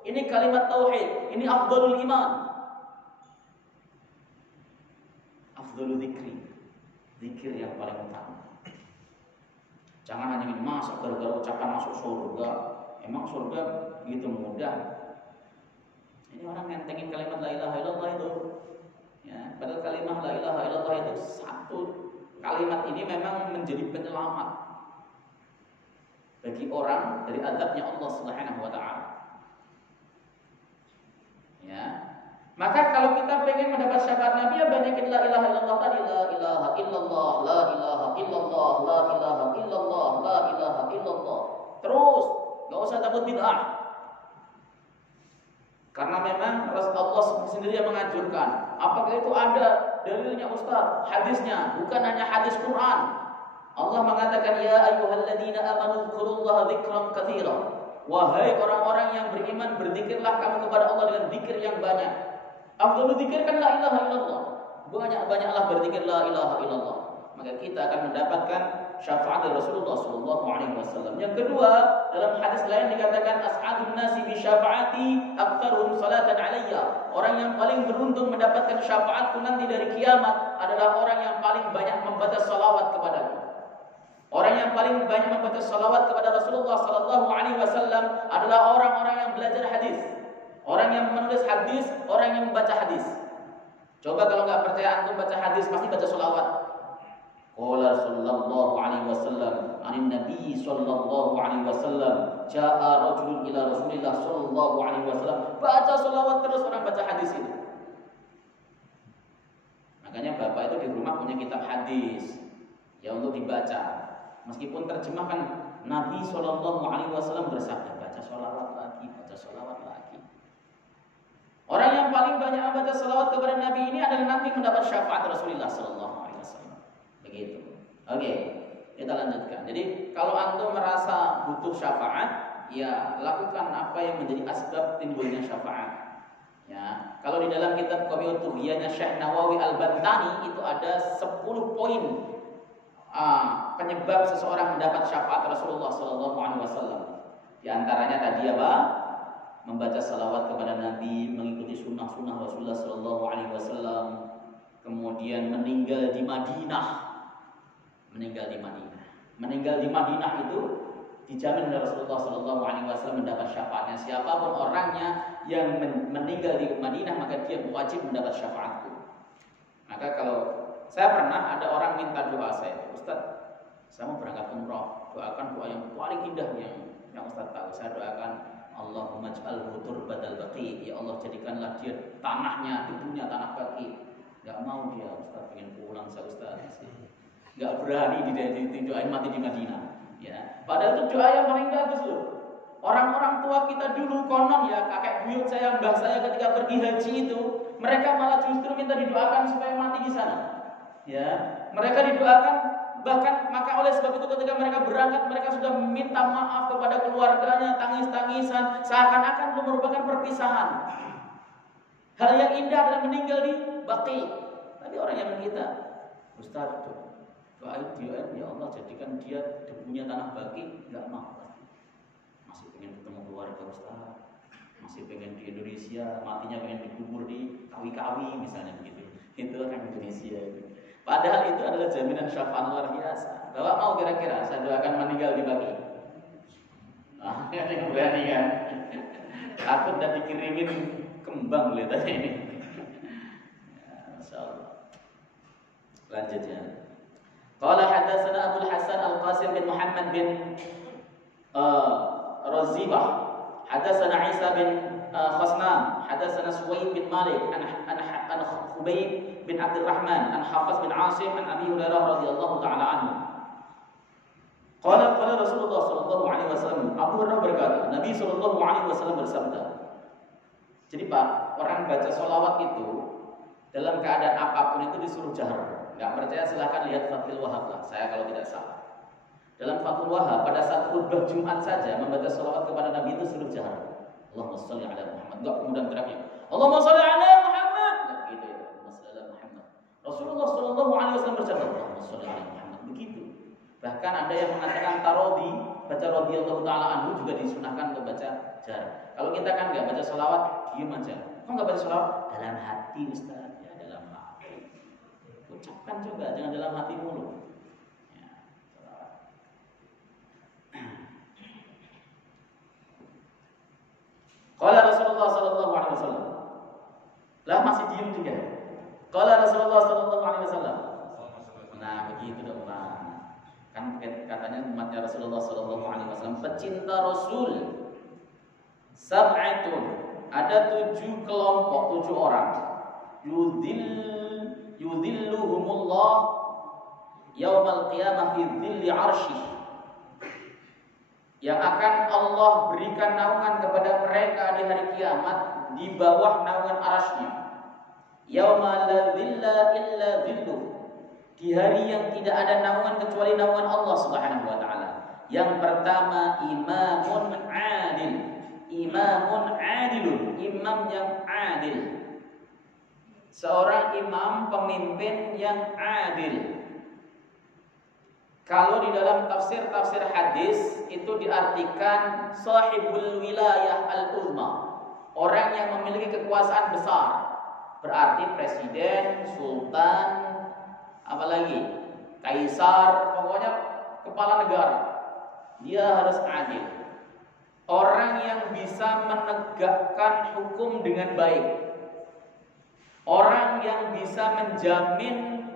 Ini kalimat tauhid, ini afdhalul iman. Afdhalul zikri, zikir yang paling utama. Jangan hanya ingin masuk gara-gara ucapan masuk surga. Emang surga begitu mudah? Ini orang ngentengin kalimat la ilaha illallah itu. Ya, padahal kalimat la ilaha illallah itu satu kalimat ini memang menjadi penyelamat bagi orang dari azabnya Allah Subhanahu wa taala. Ya. Maka kalau kita pengen mendapat syafaat Nabi, ya banyakin la ilaha illallah tadi, la ilaha illallah, la ilaha illallah, la ilaha illallah, la ilaha illallah. Terus, enggak usah takut bid'ah. Karena memang Allah sendiri yang menganjurkan. Apakah itu ada dalilnya Ustaz? Hadisnya, bukan hanya hadis Quran. Allah mengatakan ya ayyuhalladzina amanu dzkurullaha dzikran katsira. Wahai orang-orang yang beriman, berzikirlah kamu kepada Allah dengan zikir yang banyak. Afdhalul dzikir kan la ilaha illallah. Banyak-banyaklah berzikir la ilaha illallah. Maka kita akan mendapatkan syafaat dari Rasulullah sallallahu alaihi wasallam. Yang kedua, dalam hadis lain dikatakan as'adun nasi bi syafaati aktsaruhum salatan alayya. Orang yang paling beruntung mendapatkan syafaatku nanti dari kiamat adalah orang yang paling banyak membaca salawat kepadaku. Orang yang paling banyak membaca salawat kepada Rasulullah sallallahu alaihi wasallam adalah orang-orang yang belajar hadis. Orang yang menulis hadis, orang yang membaca hadis. Coba kalau nggak percaya antum baca hadis, pasti baca salawat. Qala sallallahu alaihi wasallam, anin nabi sallallahu alaihi wasallam, jaa rajulun ila Rasulillah sallallahu alaihi wasallam. Baca salawat terus orang baca hadis itu. Makanya bapak itu di rumah punya kitab hadis ya untuk dibaca. Meskipun terjemahan Nabi sallallahu alaihi wasallam bersabda, baca salawat lagi, baca salawat lagi. Orang yang paling banyak membaca salawat kepada Nabi ini adalah nanti mendapat syafaat Rasulullah sallallahu alaihi wasallam. Begitu. Oke, kita lanjutkan. Jadi kalau antum merasa butuh syafaat, ya lakukan apa yang menjadi asbab timbulnya syafaat. Ya, kalau di dalam kitab Qawiyyut Tughyannya Syekh Nawawi Al-Bantani itu ada 10 poin penyebab seseorang mendapat syafaat Rasulullah sallallahu alaihi wasallam. Di antaranya tadi apa? Membaca salawat kepada Nabi, mengikuti sunnah-sunnah Rasulullah sallallahu alaihi wasallam, kemudian meninggal di Madinah. Meninggal di Madinah itu dijamin oleh Rasulullah SAW mendapat syafaatnya. Siapapun orangnya yang meninggal di Madinah maka dia wajib mendapat syafaatku. Maka kalau saya pernah ada orang minta doa saya, Ustaz, saya mau berangkat umroh, doakan doa yang paling indah yang Ustaz tahu. Saya doakan Allahumma ij'alhu turbadal baqi, ya Allah jadikanlah dia tanahnya, debunya tanah baqi. Enggak mau dia, Ustaz pengen pulang saya Ustaz. Enggak berani didoain mati di Madinah. Ya, padahal itu doa yang paling bagus loh. Orang-orang tua kita dulu konon ya, kakek buyut saya, mbah saya ketika pergi haji itu, mereka malah justru minta didoakan supaya mati di sana. Ya, mereka didoakan bahkan maka oleh sebab itu ketika mereka berangkat mereka sudah meminta maaf kepada keluarganya, tangis-tangisan, seakan-akan itu merupakan perpisahan. Hal yang indah adalah meninggal di Baqi. Tapi orang yang kita, Ustaz, doain dia, ya Allah jadikan dia debunya tanah Baqi, enggak mau. Masih pengen ketemu keluarga Ustaz, masih pengen di Indonesia, matinya pengen dikubur di Kawi-Kawi misalnya begitu. Itu kan Indonesia itu. Padahal itu adalah jaminan syafaat luar biasa. Bapak mau kira-kira saya doakan meninggal di Baqi? Ah, yang berani kan? Takut dan dikirimin kembang lihat aja ini. Ya, Masya Allah. Lanjut ya. Qala hadatsana Abu Hasan Al-Qasim bin Muhammad bin Razibah. Hadatsana Isa bin Khasnan. Hadatsana Suwaid bin Malik an Khubayb bin Abdul Rahman an Hafiz bin Asim an Abi Hurairah radhiyallahu taala anhu. Qala Rasulullah sallallahu alaihi wasallam, Abu Hurairah berkata, Nabi sallallahu alaihi wasallam bersabda. Jadi Pak, orang baca sholawat itu dalam keadaan apapun itu disuruh jahar. Enggak percaya silahkan lihat Fathul Wahab lah, saya kalau tidak salah. Dalam Fathul Wahab pada saat khutbah Jumat saja membaca sholawat kepada Nabi itu suruh jahar. Allahumma sholli ala Muhammad. Enggak kemudian teriaknya, Allahumma sholli ala Muhammad. Gitu ya. Rasulullah sallallahu alaihi wasallam bersabda, Allahumma sholli ala Muhammad. Begitu. Bahkan ada yang mengatakan tarodhi, baca radhiyallahu taala anhu juga disunahkan untuk baca jar. Kalau kita kan enggak baca selawat, diam aja. Kok enggak baca selawat? Dalam hati Ustaz, ya dalam hati. Ucapkan coba, jangan dalam hati mulu. Ya, selawat. Qala Rasulullah sallallahu alaihi wasallam. Lah masih diam juga. Qala Rasulullah sallallahu alaihi wasallam. Nah, begitu dong, Pak. Kan katanya umatnya Rasulullah sallallahu alaihi wasallam pecinta Rasul. Sab'atun, ada 7 kelompok, 7 orang. Yudhilluhumullah yaumal qiyamah fi dhilli 'arsyih. Yang akan Allah berikan naungan kepada mereka di hari kiamat di bawah naungan arasy-Nya. Yauma la dhilla illa dhilluh. Di hari yang tidak ada naungan kecuali naungan Allah Subhanahu wa taala. Yang pertama imamun adil. Imamun adilun, imam yang adil. Seorang imam pemimpin yang adil. Kalau di dalam tafsir hadis itu diartikan sahibul wilayah al-uzma, orang yang memiliki kekuasaan besar. Berarti presiden, sultan, apalagi kaisar, pokoknya kepala negara. Dia harus adil. Orang yang bisa menegakkan hukum dengan baik. Orang yang bisa menjamin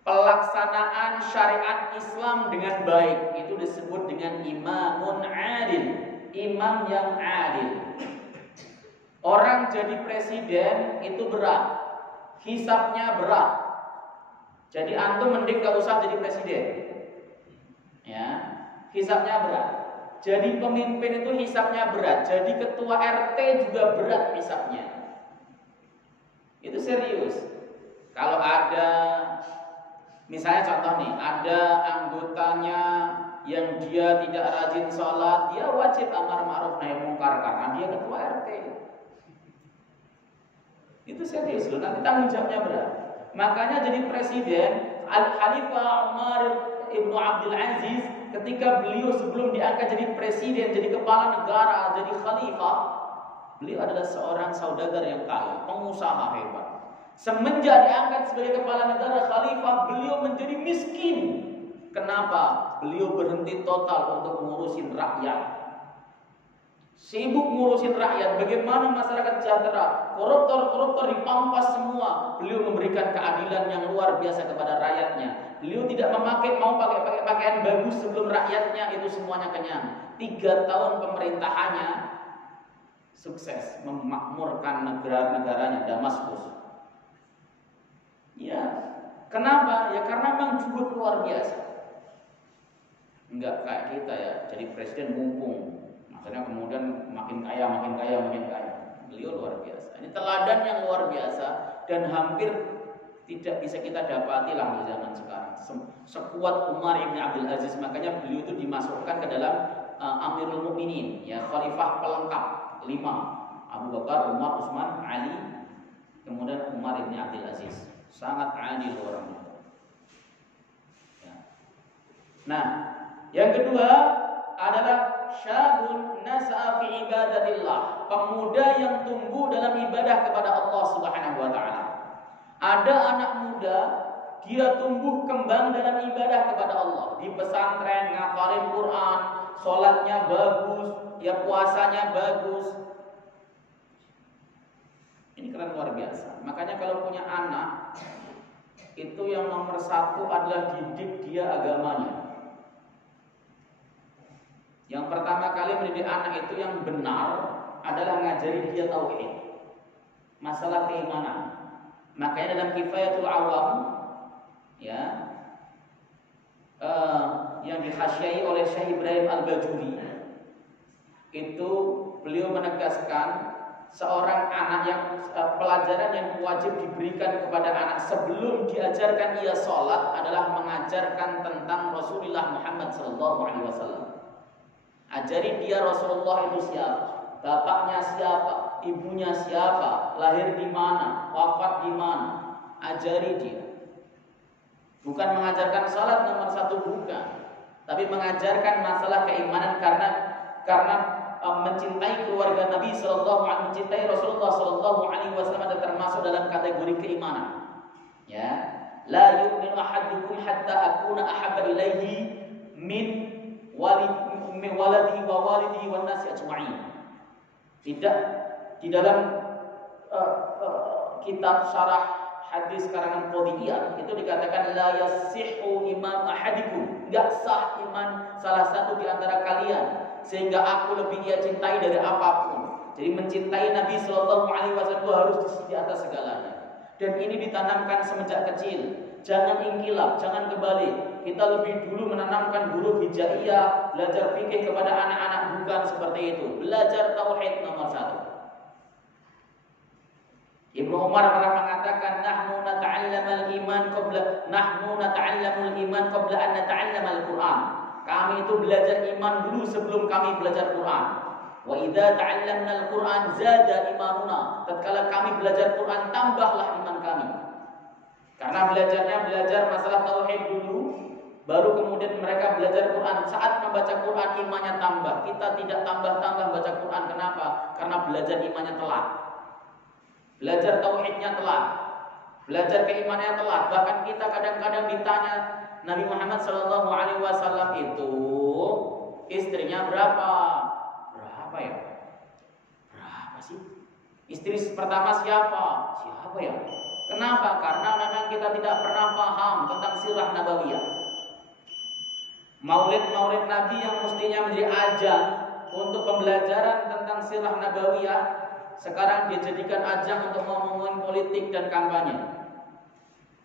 pelaksanaan syariat Islam dengan baik. Itu disebut dengan imamun adil. Imam yang adil. Orang jadi presiden itu berat. Hisabnya berat. Jadi antum mending gak usah jadi presiden. Ya, hisabnya berat. Jadi pemimpin itu hisabnya berat. Jadi ketua RT juga berat hisabnya. Itu serius. Kalau ada, misalnya contoh nih, ada anggotanya yang dia tidak rajin sholat, dia wajib amar ma'ruf nahi munkar karena dia ketua RT. Itu serius loh, nanti tanggung jawabnya berat. Makanya jadi presiden, Al-Khalifah Umar Ibnu Abdul Aziz, ketika beliau sebelum diangkat jadi presiden, jadi kepala negara, jadi khalifah, beliau adalah seorang saudagar yang kaya, pengusaha hebat. Semenjak diangkat sebagai kepala negara khalifah, beliau menjadi miskin. Kenapa? Beliau berhenti total untuk ngurusin rakyat. Sibuk ngurusin rakyat, bagaimana masyarakat sejahtera. Koruptor dipampas semua. Beliau memberikan keadilan yang luar biasa kepada rakyatnya. Beliau tidak mau pakai pakaian bagus sebelum rakyatnya itu semuanya kenyang. 3 tahun pemerintahannya sukses memakmurkan negara-negaranya Damaskus. Ya, kenapa? Ya karena memang juhud luar biasa. Enggak kayak kita ya, jadi presiden mumpung. Makanya kemudian makin kaya. Beliau luar biasa. Ini teladan yang luar biasa dan hampir tidak bisa kita dapati lah di zaman sekarang. Sekuat Umar ibn Abdul Aziz, makanya beliau itu dimasukkan ke dalam Amirul Mukminin, ya khalifah pelengkap 5. Abu Bakar, Umar, Utsman, Ali, kemudian Umar ibn Abdul Aziz. Sangat adil orangnya. Ya. Nah, yang kedua adalah syabun nas'a fi ibadatillah, pemuda yang tumbuh dalam ibadah kepada Allah Subhanahu wa taala. Ada anak muda, dia tumbuh kembang dalam ibadah kepada Allah, di pesantren ngafalin Quran, sholatnya bagus, ya puasanya bagus. Ini keren luar biasa. Makanya kalau punya anak, itu yang nomor 1 adalah didik dia agamanya. Yang pertama kali mendidik anak itu yang benar adalah ngajari dia tauhid, masalah keimanan. Makanya dalam Kifayatul Awam, ya, yang dikhasyai oleh Syekh Ibrahim Al-Bajuri, itu beliau menegaskan seorang anak yang pelajaran yang wajib diberikan kepada anak sebelum diajarkan ia sholat adalah mengajarkan tentang Rasulullah Muhammad SAW. Ajari dia Rasulullah itu siapa, bapaknya siapa, ibunya siapa, lahir di mana, wafat di mana. Ajari dia. Bukan mengajarkan salat nomor 1, bukan, tapi mengajarkan masalah keimanan karena mencintai keluarga Nabi Sallallahu Alaihi Wasallam, mencintai Rasulullah Sallallahu Alaihi Wasallam dan termasuk dalam kategori keimanan. Ya, la yu'minu ahadukum hatta akuna ahabba ilaihi min waladihi wa walidihi wan nasi ajma'in. Tidak di dalam kitab syarah hadis karangan Qodiyah itu dikatakan la yasihhu iman ahadikum, enggak sah iman salah satu di antara kalian sehingga aku lebih dia cintai dari apapun. Jadi mencintai Nabi Sallallahu Alaihi Wasallam itu harus di atas segalanya. Dan ini ditanamkan semenjak kecil. Jangan ingkilab, jangan kebalik. Kita lebih dulu menanamkan huruf hijaiyah, belajar fikih kepada anak-anak, bukan seperti itu. Belajar tauhid nomor 1. Ibnu Umar pernah mengatakan nahnu nata'allamul iman qabla an nata'allamal Qur'an. Kami itu belajar iman dulu sebelum kami belajar Quran. Wa idza ta'allamnal Qur'an zada imanuna. Tatkala kami belajar Quran, tambahlah iman kami. Karena belajar masalah tauhid dulu, baru kemudian mereka belajar Quran. Saat membaca Quran imannya tambah. Kita tidak tambah-tambah baca Quran. Kenapa? Karena belajar imannya telat. Belajar tauhidnya telat. Belajar keimanannya telat. Bahkan kita kadang-kadang ditanya, Nabi Muhammad Sallallahu Alaihi Wasallam itu istrinya berapa? Berapa ya? Berapa sih? Istri pertama siapa? Siapa ya? Kenapa? Karena memang kita tidak pernah paham tentang sirah nabawiyah. Maulid Nabi yang mestinya menjadi ajang untuk pembelajaran tentang sirah nabawiyah, sekarang dijadikan ajang untuk ngomongin politik dan kampanye.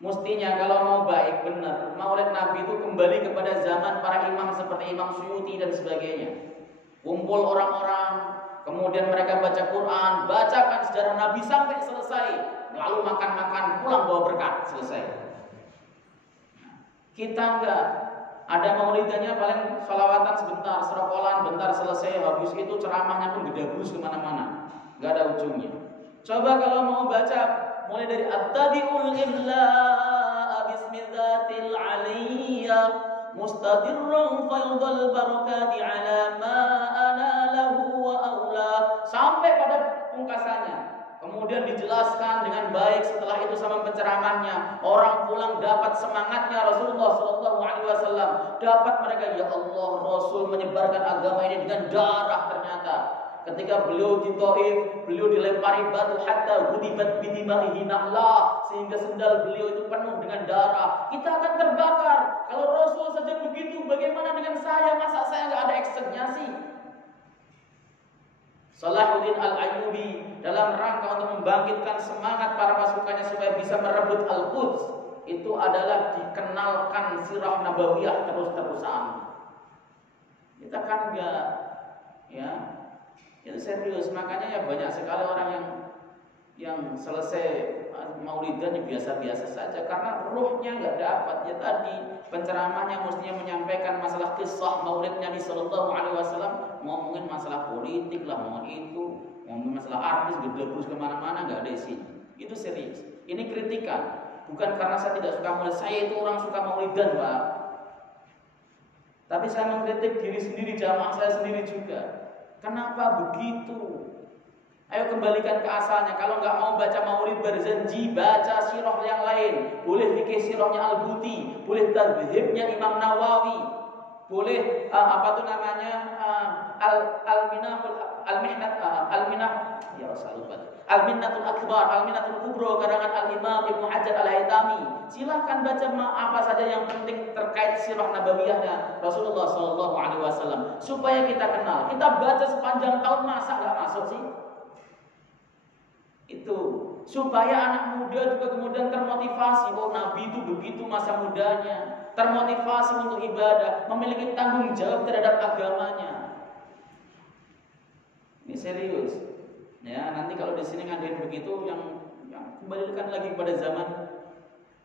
Mestinya kalau mau baik benar, Maulid Nabi itu kembali kepada zaman para imam seperti Imam Suyuti dan sebagainya. Kumpul orang-orang, kemudian mereka baca Quran, bacakan sejarah Nabi sampai selesai, lalu makan-makan, pulang bawa berkat, selesai. Kita enggak, ada maulidannya paling sholawatan sebentar, serokolan bentar selesai, habis itu ceramahnya pun gedabrus kemana-mana, enggak ada ujungnya. Coba kalau mau baca mulai dari at-tabi'ul imla bismillatil aliyah mustadirrun faydul barakati ala ma ana lahu wa aula sampai pada pungkasannya. Kemudian dijelaskan dengan baik setelah itu sama penceramahnya. Orang pulang dapat semangatnya Rasulullah Shallallahu Alaihi Wasallam. Dapat mereka, ya Allah, Rasul menyebarkan agama ini dengan darah ternyata. Ketika beliau di Taif, beliau dilempari batu hatta hudibat bidimaihi nahla, sehingga sendal beliau itu penuh dengan darah. Kita akan terbakar. Kalau Rasul saja begitu, bagaimana dengan saya? Masa saya nggak ada actionnya sih? Salahuddin Al-Ayyubi dalam rangka untuk membangkitkan semangat para pasukannya supaya bisa merebut Al-Quds, itu adalah dikenalkan sirah nabawiyah terus-terusan. Kita kan enggak, ya, itu serius. Makanya ya banyak sekali orang yang selesai maulidan ya biasa-biasa saja karena ruhnya nggak dapat. Ya tadi penceramahnya mestinya menyampaikan masalah kisah maulid Nabi Sallallahu Alaihi Wasallam, ngomongin masalah politik lah, ngomongin itu, ngomongin masalah artis, gedebus kemana-mana, nggak ada isinya. Itu serius. Ini kritikan, bukan karena saya tidak suka maulid. Saya itu orang suka maulidan, Pak. Tapi saya mengkritik diri sendiri, jamaah saya sendiri juga. Kenapa begitu? Ayo kembalikan ke asalnya. Kalau nggak mau baca Maulid Barzanji, baca sirah yang lain. Boleh fikih sirahnya Al-Buti, boleh tadhibnya Imam Nawawi, boleh Al-Minnatul Akbar, Al-Minnatul Kubro karangan Al-Imam Ibnu Hajar Al-Haytami. Silahkan baca apa saja yang penting terkait sirah nabawiyahnya Rasulullah Sallallahu Alaihi Wasallam supaya kita kenal. Kita baca sepanjang tahun, masa nggak masuk sih? Itu supaya anak muda juga kemudian termotivasi. Oh, Nabi itu begitu masa mudanya, termotivasi untuk ibadah, memiliki tanggung jawab terhadap agamanya. Ini serius. Ya, nanti kalau di sini ngadain begitu, yang kembalikan lagi kepada zaman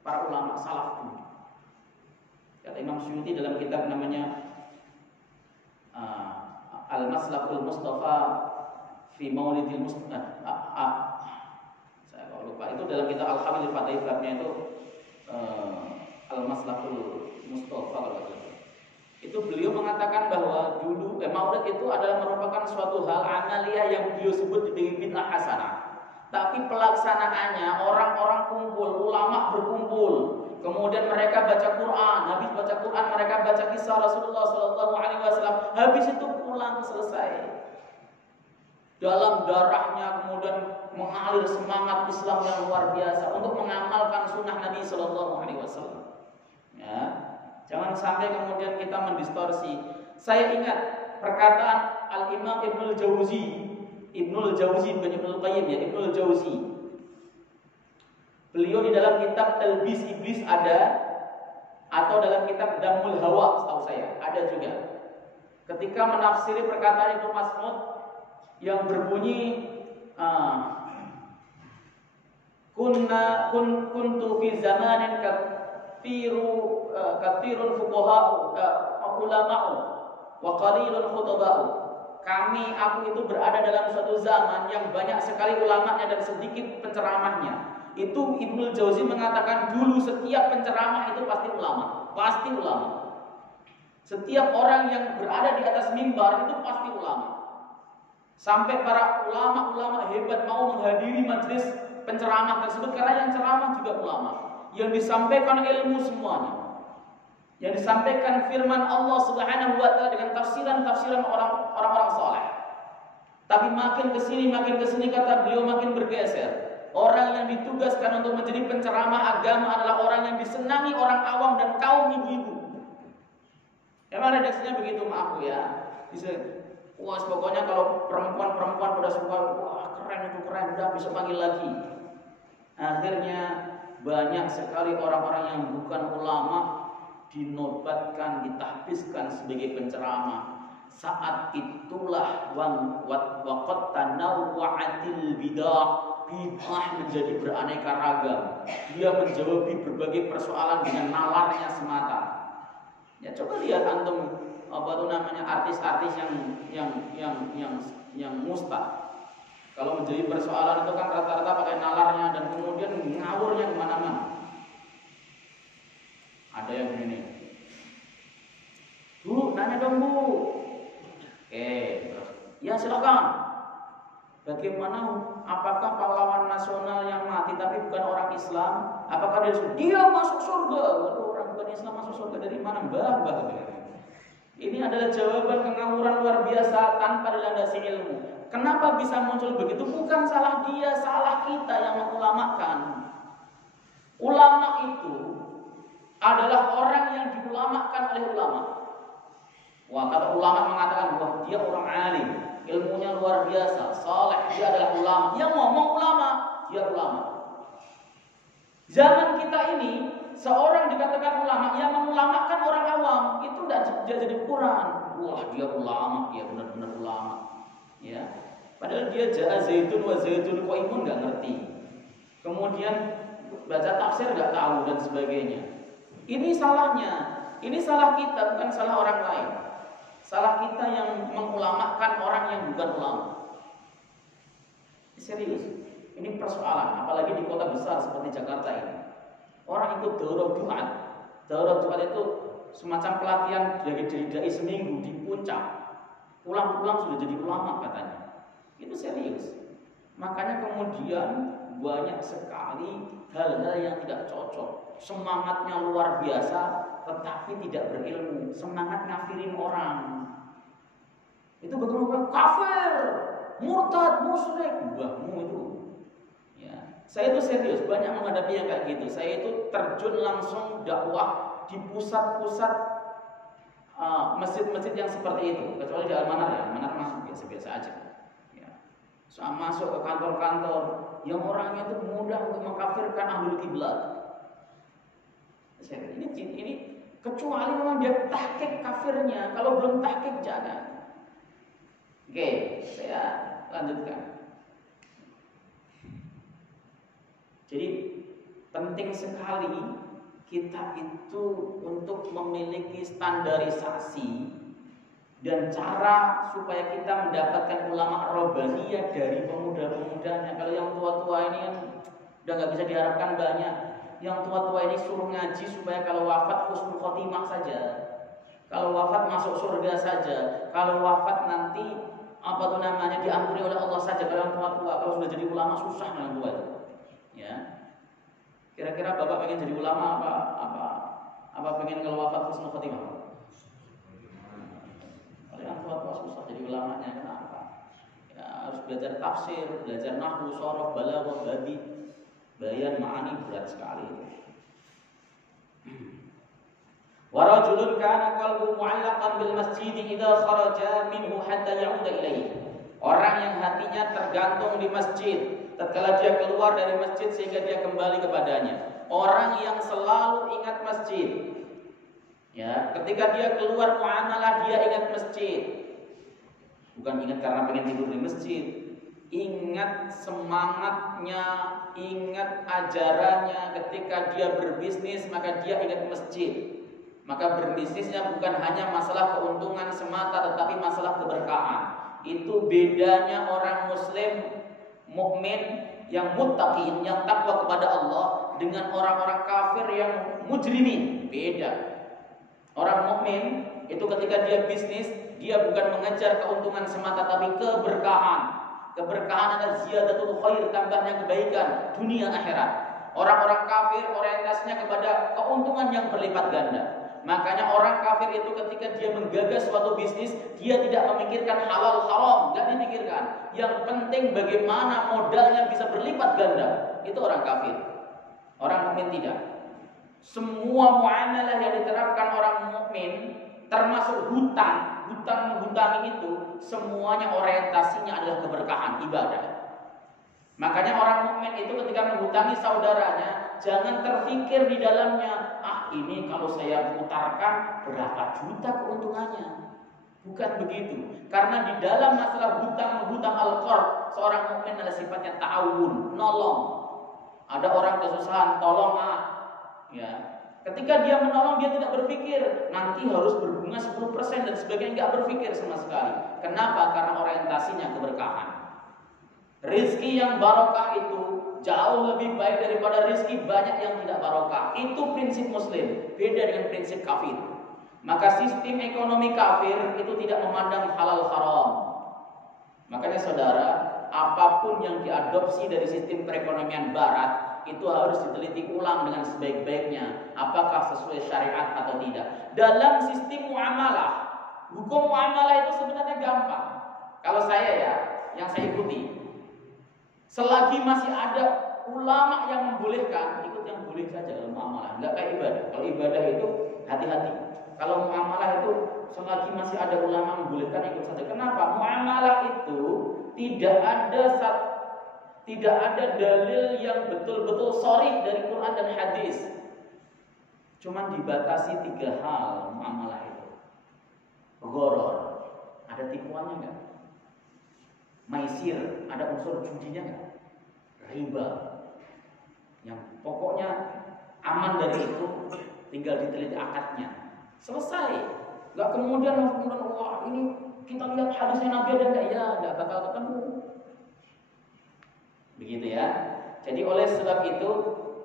para ulama salaf. Kata Imam Suyuti dalam kitab namanya Al-Maslakul Mustafa fi Maulidil Mustafa. Lupa, itu dalam kitab Al-Hamil Fatih babnya itu Al-Maslakul Mustafa kalau gitu. Itu beliau mengatakan bahwa dulu Maulid itu adalah merupakan suatu hal amaliyah yang beliau sebut dengan bid'ah hasanah. Tapi pelaksanaannya orang-orang kumpul, ulama berkumpul, kemudian mereka baca Quran, habis baca Quran mereka baca kisah Rasulullah Sallallahu Alaihi Wasallam, habis itu pulang selesai. Dalam darahnya kemudian mengalir semangat Islam yang luar biasa untuk mengamalkan sunnah Nabi Sallallahu Alaihi Wasallam. Ya, jangan sampai kemudian kita mendistorsi. Saya ingat perkataan Al Imam Ibnul Jauzi bukan Ibnul Qayyim ya, Ibnul Jauzi. Beliau di dalam kitab Talbis Iblis ada, atau dalam kitab Damul Hawa setahu saya ada juga. Ketika menafsiri perkataan Ibnu Mas'ud yang berbunyi kuntu fi zamanin kathirun fuqaha'u ulama'u wa qalilun khutaba'u. Aku itu berada dalam suatu zaman yang banyak sekali ulamanya dan sedikit penceramahnya. Itu Ibnul Jauzi mengatakan dulu setiap penceramah itu pasti ulama. Setiap orang yang berada di atas mimbar itu pasti ulama. Sampai para ulama-ulama hebat mau menghadiri majelis penceramah tersebut karena yang ceramah juga ulama. Yang disampaikan ilmu semuanya. Yang disampaikan firman Allah Subhanahu wa taala dengan tafsiran-tafsiran orang-orang saleh. Tapi makin kesini kata beliau makin bergeser. Orang yang ditugaskan untuk menjadi penceramah agama adalah orang yang disenangi orang awam dan kaum ibu-ibu. Emang redaksinya begitu, maaf ya. Wah, pokoknya kalau perempuan pada suka, wah keren, udah bisa panggil lagi. Akhirnya banyak sekali orang-orang yang bukan ulama dinobatkan, ditahbiskan sebagai penceramah. Saat itulah waqad tanawwa'atil bid'ah menjadi beraneka ragam. Dia menjawab berbagai persoalan dengan nalarnya semata. Ya coba lihat antum artis-artis yang mustah. Kalau menjadi persoalan itu kan rata-rata pakai nalarnya dan kemudian ngawurnya kemana-mana. Ada yang begini, Bu, nanya dong Bu. Ya silakan. Bagaimana? Apakah pahlawan nasional yang mati tapi bukan orang Islam, apakah dia masuk surga? Waduh, orang bukan Islam masuk surga dari mana? Mbah. Ini adalah jawaban kengawuran luar biasa tanpa dilandasi ilmu. Kenapa bisa muncul begitu? Bukan salah dia, salah kita yang mengulamakan. Ulama itu adalah orang yang diulamakan oleh ulama. Wah, kata ulama mengatakan bahwa dia orang alim, ilmunya luar biasa, saleh, dia adalah ulama. Yang ngomong ulama, dia ulama. Zaman kita ini, seorang dikatakan ulama, yang mengulamakan orang awam, itu tidak jadi ukuran. Wah, dia ulama, dia benar-benar ulama. Ya, padahal dia ja'a zaitun wa zaitun qaimun nggak ngerti. Kemudian baca tafsir nggak tahu dan sebagainya. Ini salahnya. Ini salah kita, bukan salah orang lain. Salah kita yang mengulamakan orang yang bukan ulama. Serius. Ini persoalan, apalagi di kota besar seperti Jakarta ini. Orang ikut daurah Jumat. Daurah Jumat itu semacam pelatihan dari dai seminggu di puncak. Pulang-pulang sudah jadi ulama katanya. Itu serius. Makanya kemudian banyak sekali hal-hal yang tidak cocok. Semangatnya luar biasa, tetapi tidak berilmu. Semangat ngafirin orang. Itu betul-betul kafir, murtad, musyrik. Mbahmu itu. Ya, saya itu serius, banyak menghadapi yang kayak gitu. Saya itu terjun langsung dakwah di pusat-pusat masjid-masjid yang seperti itu, kecuali di Al-Manar ya, Al-Manar masuk biasa-biasa aja. Ya. Sama masuk ke kantor-kantor yang orangnya itu mudah untuk mengkafirkan ahlul kiblat. Ini kecuali memang dia tahqiq kafirnya, kalau belum tahqiq jangan. Oke, saya lanjutkan. Jadi penting sekali kita itu untuk memiliki standarisasi dan cara supaya kita mendapatkan ulama robbaniyah dari pemuda-pemudanya. Kalau yang tua-tua ini kan udah nggak bisa diharapkan banyak. Yang tua-tua ini suruh ngaji supaya kalau wafat husnul khotimah saja. Kalau wafat masuk surga saja. Kalau wafat nanti diampuni oleh Allah saja. Kalau yang tua-tua, kalau sudah jadi ulama susah yang tua itu. Ya. Kira-kira Bapak pengen jadi ulama apa pengen kalau wafat husnul khotimah? Kalau yang tua-tua susah jadi ulamanya, kenapa? Ya, harus belajar tafsir, belajar nahwu, shorof, balaghah, badi, bayan, ma'ani, berat sekali. Wa rajulun kana qalbuhu mu'allaqan bil masjid idza kharaja minhu hatta ya'uda ilaihi. Orang yang hatinya tergantung di masjid tatkala dia keluar dari masjid sehingga dia kembali kepadanya. Orang yang selalu ingat masjid. Ya, ketika dia keluar muamalah dia ingat masjid. Bukan ingat karena pengen tidur di masjid. Ingat semangatnya, ingat ajarannya. Ketika dia berbisnis maka dia ingat masjid. Maka berbisnisnya bukan hanya masalah keuntungan semata tetapi masalah keberkahan. Itu bedanya orang muslim mukmin yang muttaqin, yang takwa kepada Allah dengan orang-orang kafir yang mujrimin. Beda. Orang mukmin itu ketika dia bisnis, dia bukan mengejar keuntungan semata tapi keberkahan. Keberkahan adalah ziyadatul khair, tambahnya kebaikan dunia akhirat. Orang-orang kafir orientasinya kepada keuntungan yang berlipat ganda. Makanya orang kafir itu ketika dia menggagas suatu bisnis, dia tidak memikirkan halal haram, tidak dipikirkan. Yang penting bagaimana modalnya bisa berlipat ganda. Itu orang kafir. Orang mukmin tidak. Semua muamalah yang diterapkan orang mukmin, termasuk hutang menghutangi itu, semuanya orientasinya adalah keberkahan ibadah. Makanya orang mukmin itu ketika menghutangi saudaranya, jangan terpikir di dalamnya, ini kalau saya putarkan berapa juta keuntungannya. Bukan begitu. Karena di dalam masalah hutang al-qard, seorang mukmin adalah sifatnya ta'awun, nolong. Ada orang kesusahan, tolong ya. Ketika dia menolong, dia tidak berpikir nanti harus berbunga 10% dan sebagainya, enggak berpikir sama sekali. Kenapa? Karena orientasinya keberkahan. Rizki yang barokah itu jauh lebih baik daripada rizki banyak yang tidak barokah. Itu prinsip muslim, beda dengan prinsip kafir. Maka sistem ekonomi kafir itu tidak memandang halal haram. Makanya saudara, apapun yang diadopsi dari sistem perekonomian barat itu harus diteliti ulang dengan sebaik-baiknya, apakah sesuai syariat atau tidak. Dalam sistem muamalah, hukum muamalah itu sebenarnya gampang. Kalau saya ya, yang saya ikuti, selagi masih ada ulama yang membolehkan, ikut yang boleh saja dalam muamalah. Enggak kayak ibadah. Kalau ibadah itu hati-hati. Kalau muamalah itu selagi masih ada ulama yang membolehkan, ikut saja. Kenapa? Muamalah itu tidak ada dalil yang betul-betul sharih dari Quran dan hadis. Cuman dibatasi 3 hal muamalah itu. Gharar, ada tipuannya enggak? Maisir, ada unsur judinya enggak? Riba. Yang pokoknya aman dari itu, tinggal diteliti akadnya. Selesai. Enggak kemudian wah ini kita lihat hadisnya Nabi ada enggak? Ya, enggak bakal ketemu. Begitu ya. Jadi oleh sebab itu,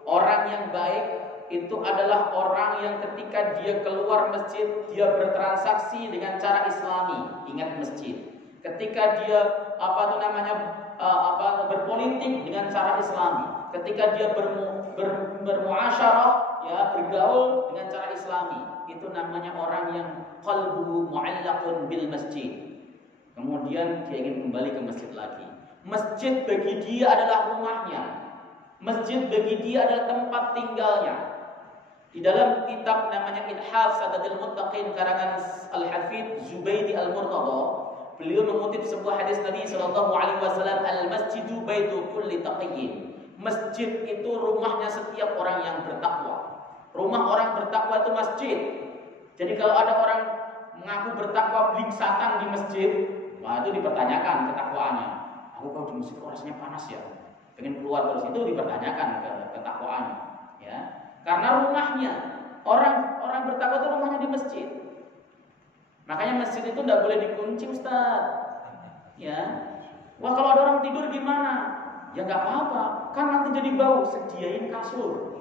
orang yang baik itu adalah orang yang ketika dia keluar masjid, dia bertransaksi dengan cara Islami. Ingat masjid. Ketika dia berpolitik dengan cara Islami. Ketika dia bermuasyarah, ya, bergaul dengan cara Islami, itu namanya orang yang qalbuhu mu'allaqun bil masjid. Kemudian dia ingin kembali ke masjid lagi. Masjid bagi dia adalah rumahnya. Masjid bagi dia adalah tempat tinggalnya. Di dalam kitab namanya Ithaf Sadadil Muttaqin karangan Al-Hafidz Zubaydi Al-Murtada, beliau mengutip sebuah hadis Nabi sallallahu alaihi wasallam, "Al-masjidu baitu kulli taqiyyin." Masjid itu rumahnya setiap orang yang bertakwa. Rumah orang bertakwa itu masjid. Jadi kalau ada orang mengaku bertakwa blingsatan di masjid, wah itu dipertanyakan ketakwaannya. Aku kalau di masjid rasanya panas ya, pengen keluar terus, itu dipertanyakan ketakwaannya, ya. Karena rumahnya orang bertakwa itu rumahnya di masjid. Makanya masjid itu tidak boleh dikunci, Ustaz. Ya. Wah kalau ada orang tidur gimana? Ya nggak apa-apa, kan nanti jadi bau. Sediain kasur.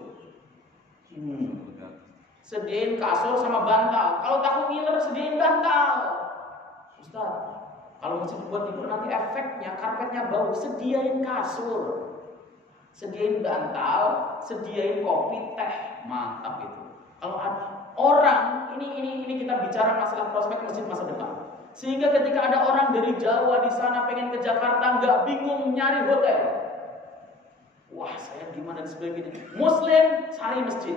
Sediain kasur sama bantal. Kalau takut ngiler, sediain bantal. Ustaz, kalau masjid buat tidur nanti efeknya karpetnya bau. Sediain kasur, sediain bantal, sediain kopi, teh, mantap itu. Kalau ada orang ini kita bicara masalah prospek masjid masa depan. Sehingga ketika ada orang dari Jawa di sana pengen ke Jakarta, nggak bingung nyari hotel. Wah saya gimana dan sebagainya. Muslim cari masjid.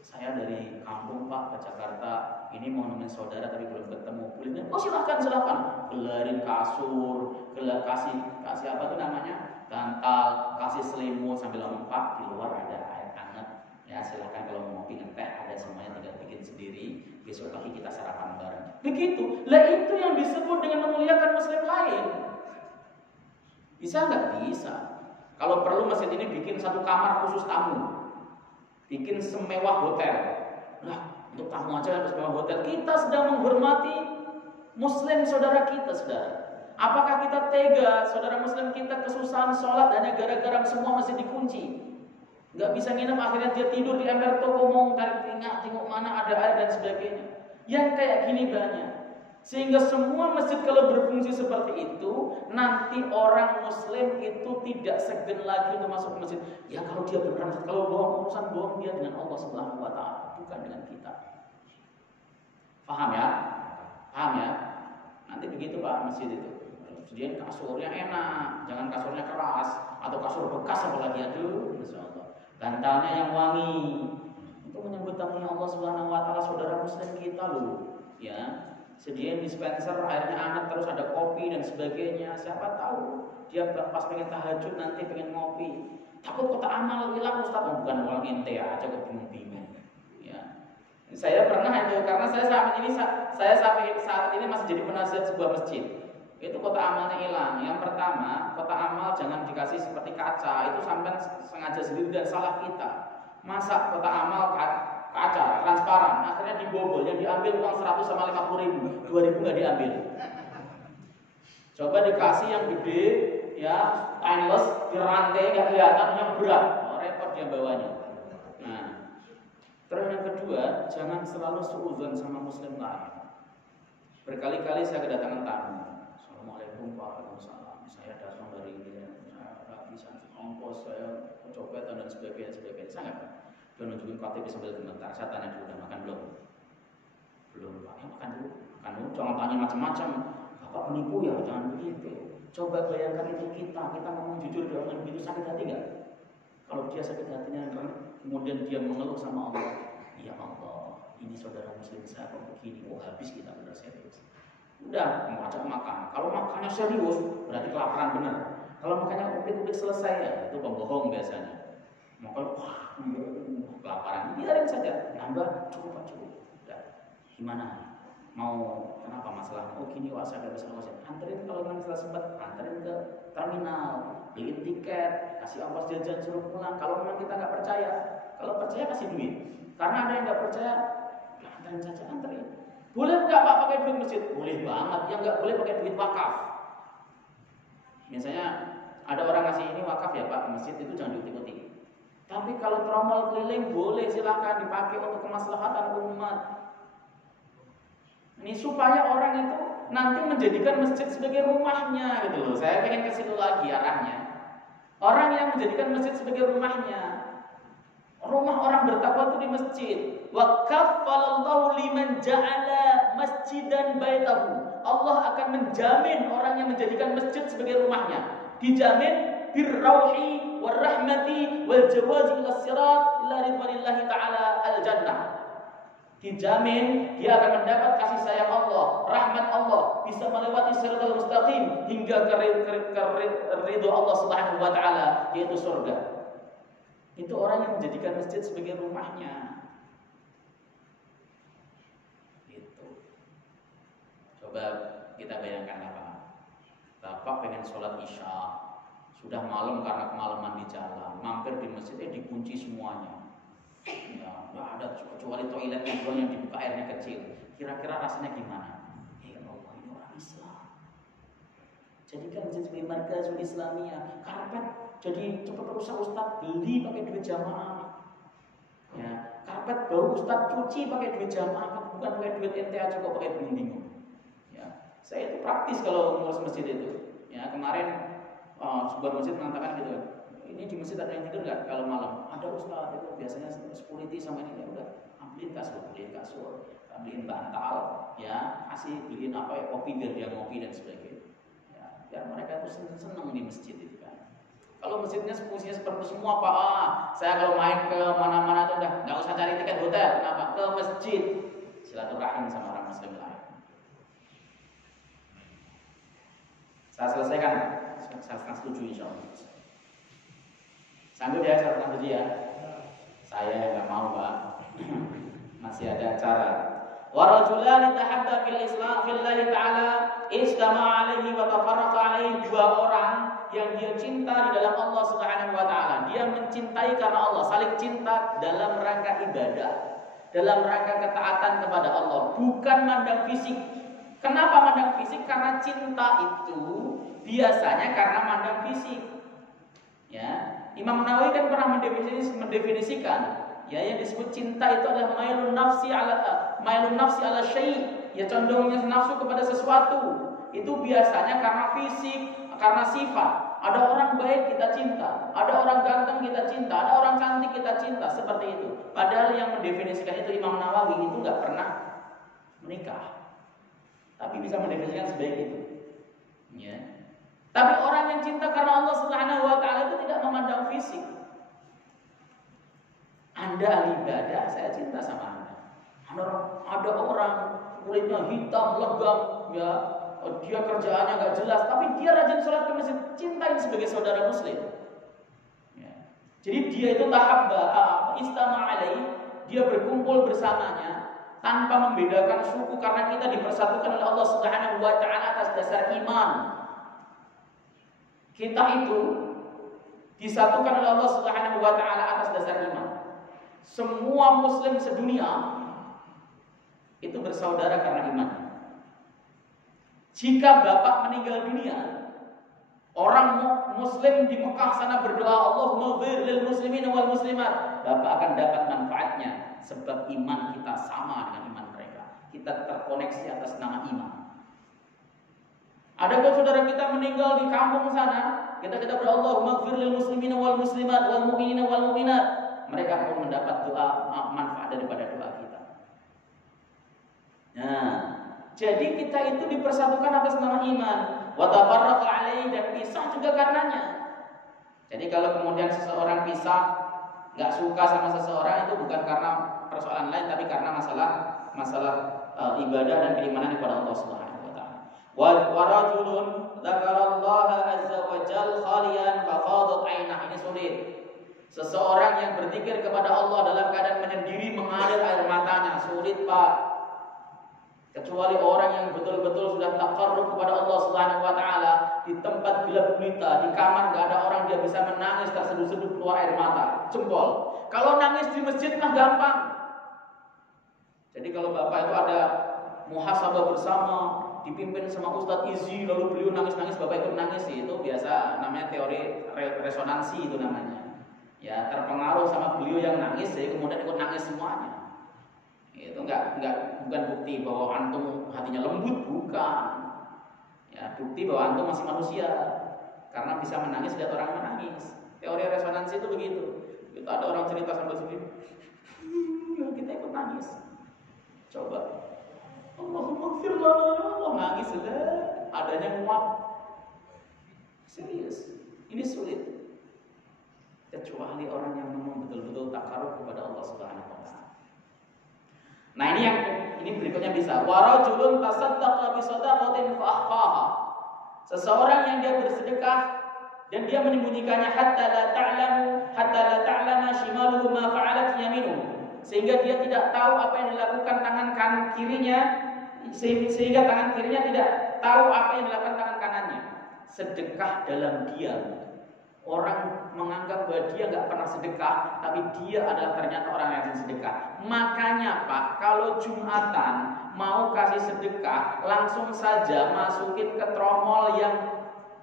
Saya dari kampung Pak ke Jakarta, ini mau nemenin saudara tapi belum ketemu. Bolehnya? Oh silakan. Gelarin kasur, kasih apa tuh namanya? Bantal, kasih selimut sambil ngomong, Pak di luar ada air hangat. Ya silakan kalau mau ngopi teh ada semuanya, tinggal bikin sendiri. Besok pagi kita sarapan bareng. Begitu. Lah itu yang disebut dengan memuliakan muslim lain. Bisa nggak? Bisa. Kalau perlu masjid ini bikin satu kamar khusus tamu. Bikin semewah hotel. Nah, untuk tamu aja harus semewah hotel. Kita sedang menghormati muslim saudara kita, saudara. Apakah kita tega saudara muslim kita kesusahan sholat hanya gara-gara semua masjid dikunci? Nggak bisa nginep, akhirnya dia tidur di ember toko, mau tarik tengok mana ada air dan sebagainya. Yang kayak gini banyak. Sehingga semua masjid kalau berfungsi seperti itu, nanti orang muslim itu tidak segan lagi untuk masuk ke masjid. Ya kalau dia beneran, kalau bohong, urusan bohong dia dengan Allah Subhanahu wa Ta'ala, bukan dengan kita. Paham ya? Paham ya? Nanti begitu Pak masjid itu. Sediain kasur yang enak, jangan kasurnya keras atau kasur bekas apalagi, aduh, masyaallah. Bantalnya yang wangi. Untuk menyebut namanya Allah Subhanahu wa Ta'ala, saudara muslim kita loh, ya. Sediain dispenser, airnya hangat, terus ada kopi dan sebagainya. Siapa tahu dia pas pengen tahajud nanti pengen ngopi. Takut kota amal hilang Ustaz. Oh, bukan orang ente aja kok bingung-bingung. Ya. Saya pernah itu karena saya saat ini masih jadi penasihat sebuah masjid. Itu kota amalnya hilang. Yang pertama, kota amal jangan dikasih seperti kaca. Itu sampai sengaja sendiri dan salah kita. Masa kota amal kaca transparan, akhirnya dibobol, yang diambil uang 100 sama 50.000, 2.000 nggak diambil. Coba dikasih yang gede, ya stainless, dirantai nggak kelihatan, yang berat, repot dia bawanya. Nah, terus yang kedua, jangan selalu suudzon sama muslim lain. Berkali-kali saya kedatangan tamu. Assalamualaikum Pak, waalaikumsalam. Saya datang dari ini, bisa ongkos saya copet dan sebagainya. Saya nggak dia nunjukin KTP sambil gemetar. Saya tanya dulu, udah makan belum? Belum, Pak. Ya, makan dulu. Jangan tanya macam-macam. Bapak menipu ya, jangan begitu. Coba bayangkan itu kita ngomong jujur, dia ngomong begitu, sakit hati nggak? Kalau dia sakit hatinya, kemudian dia mengeluh sama Allah, ya Allah, ini saudara muslim saya kok begini, habis kita benar serius. Udah, mau ajak makan. Kalau makannya serius, berarti kelaparan benar. Kalau makannya upik-upik selesai ya, itu pembohong biasanya. Makan, wah, kelaparan, biarin saja, nambah cukup. Udah, gimana? Mau kenapa masalah? Oh gini, wah saya gak bisa ngawasin. Anterin kalau memang sempat, anterin ke terminal, beliin tiket, kasih ongkos jajan suruh pulang. Kalau memang kita nggak percaya, kalau percaya kasih duit. Karena ada yang nggak percaya, ya anterin saja, anterin. Boleh nggak Pak pakai duit masjid? Boleh banget. Yang nggak boleh pakai duit wakaf. Misalnya ada orang ngasih ini wakaf ya Pak, masjid itu jangan diutik-utik. Tapi kalau tromol keliling boleh, silakan dipakai untuk kemaslahatan umat. Ini supaya orang itu nanti menjadikan masjid sebagai rumahnya gitu loh. Saya pengen ke situ lagi arahnya. Orang yang menjadikan masjid sebagai rumahnya. Rumah orang bertakwa itu di masjid. Wa kaffalallahu liman ja'ala masjidan baitahu. Allah akan menjamin orang yang menjadikan masjid sebagai rumahnya. Dijamin birrauhi warahmati wal jawazi ila sirat ila ridwanillahi ta'ala al-jannah. Dijamin dia akan mendapat kasih sayang Allah, rahmat Allah, bisa melewati siratal mustaqim hingga ke ridho Allah Subhanahu wa taala, yaitu surga. Itu orang yang menjadikan masjid sebagai rumahnya. Gitu. Coba kita bayangkan apa? Bapak pengen sholat isya, sudah malam karena kemalaman di jalan, mampir di masjid dikunci semuanya. Ya, nggak ada kecuali toiletnya doang yang dibuka airnya kecil. Kira-kira rasanya gimana? Ya Allah, ini orang Islam. Jadikan masjid sebagai markazul Islamiyah. Karpet jadi cepat rusak Ustaz, beli pakai duit jamaah. Ya, karpet bau Ustaz, cuci pakai duit jamaah, bukan pakai duit ente aja kok pakai bingung. Ya, saya itu praktis kalau ngurus masjid itu. Ya, kemarin sebuah masjid mengatakan gitu. Ini di masjid ada yang tidur nggak kalau malam? Ada Ustaz, itu biasanya security sama ini ya udah ambilin kasur, ambilin bantal, ya kasih beliin apa ya kopi biar dia ngopi dan sebagainya. Ya, biar mereka itu seneng di masjid itu kan. Kalau masjidnya fungsinya seperti semua Pak, saya kalau main ke mana-mana tuh udah nggak usah cari tiket hotel, kenapa? Ke masjid, silaturahim sama orang muslim lain. Saya selesaikan, saya setuju insya Allah. Sanggup ya, saya setuju ya. Saya nggak mau Pak, masih ada acara. Warajulani tahabba fil Islam fillahi ta'ala istama'a alaihi wa tafarraqa alaihi. Dua orang yang dia cinta di dalam Allah Subhanahu wa taala. Dia mencintai karena Allah, saling cinta dalam rangka ibadah, dalam rangka ketaatan kepada Allah, bukan mandang fisik. Kenapa mandang fisik? Karena cinta itu biasanya karena mandang fisik. Ya, Imam Nawawi kan pernah mendefinisikan ya yang disebut cinta itu adalah mailun nafsi ala syai', ya condongnya nafsu kepada sesuatu. Itu biasanya karena fisik, karena sifat. Ada orang baik kita cinta, ada orang ganteng kita cinta, ada orang cantik kita cinta, seperti itu. Padahal yang mendefinisikan itu Imam Nawawi itu nggak pernah menikah, tapi bisa mendefinisikan sebaik itu. Ya. Tapi orang yang cinta karena Allah Subhanahu wa taala itu tidak memandang fisik. Anda ahli ibadah, saya cinta sama Anda. Ada orang kulitnya hitam, legam, ya, dia kerjaannya nggak jelas, tapi dia rajin sholat ke masjid, cintain sebagai saudara muslim. Ya. Jadi dia itu istama alaihi, dia berkumpul bersamanya tanpa membedakan suku karena kita dipersatukan oleh Allah Subhanahu wa taala atas dasar iman. Kita itu disatukan oleh Allah Subhanahu wa taala atas dasar iman. Semua muslim sedunia itu bersaudara karena iman. Jika bapak meninggal dunia, orang muslim di Mekah sana berdoa, Allahumma ighfir lil muslimin wal muslimat, bapak akan dapat manfaatnya sebab iman kita sama dengan iman mereka. Kita terkoneksi atas nama iman. Ada kok saudara kita meninggal di kampung sana, kita berdoa, "Maghfir lil muslimina wal muslimat wal mu'minina wal mu'minat." Mereka pun mendapat doa manfaat daripada doa kita. Nah, jadi kita itu dipersatukan atas nama iman. Wa tafarraqa alaihi, dan pisah juga karenanya. Jadi kalau kemudian seseorang pisah, nggak suka sama seseorang, itu bukan karena persoalan lain, tapi karena masalah ibadah dan keimanan kepada Allah Subhanahu wa taala. Wa rajulun dzakarallaha azza wa jalla khalian fa fadat ainah. Ini sulit. Seseorang yang berzikir kepada Allah dalam keadaan menyendiri mengalir air matanya, sulit, Pak. Kecuali orang yang betul-betul sudah taqarrub kepada Allah Subhanahu wa taala, di tempat gelap gulita, di kamar enggak ada orang, dia bisa menangis terseduh-seduh keluar air mata, jempol. Kalau nangis di masjid mah gampang. Jadi kalau Bapak itu ada muhasabah bersama, dipimpin sama Ustadz Izi, lalu beliau nangis-nangis, Bapak ikut nangis, itu biasa namanya teori resonansi itu namanya. Ya, terpengaruh sama beliau yang nangis, jadi kemudian ikut nangis semuanya. Itu bukan bukti bahwa antum hatinya lembut, bukan. Ya, bukti bahwa antum masih manusia karena bisa menangis lihat orang menangis. Teori resonansi itu begitu. Kita ada orang cerita sambil sedih, kita ikut nangis. Coba, Allahumma ighfir lana, ya Allah, nangis sudah, adanya nguap. Serius, ini sulit. Kecuali orang yang memang betul-betul takarub kepada Allah Subhanahu wa taala. Nah, ini berikutnya bisa. Wa rajulun tasaddaqa bi shadaqatin fa akhfaha. Seseorang yang dia bersedekah dan dia menyembunyikannya hatta la ta'lama shimaluhu ma fa'alat yaminuhu. Sehingga dia tidak tahu apa yang dilakukan tangan kanan kirinya, sehingga tangan kirinya tidak tahu apa yang dilakukan tangan kanannya. Sedekah dalam diam. Orang menganggap bahwa dia nggak pernah sedekah, tapi dia adalah ternyata orang yang sedekah. Makanya Pak, kalau Jumatan mau kasih sedekah, langsung saja masukin ke tromol yang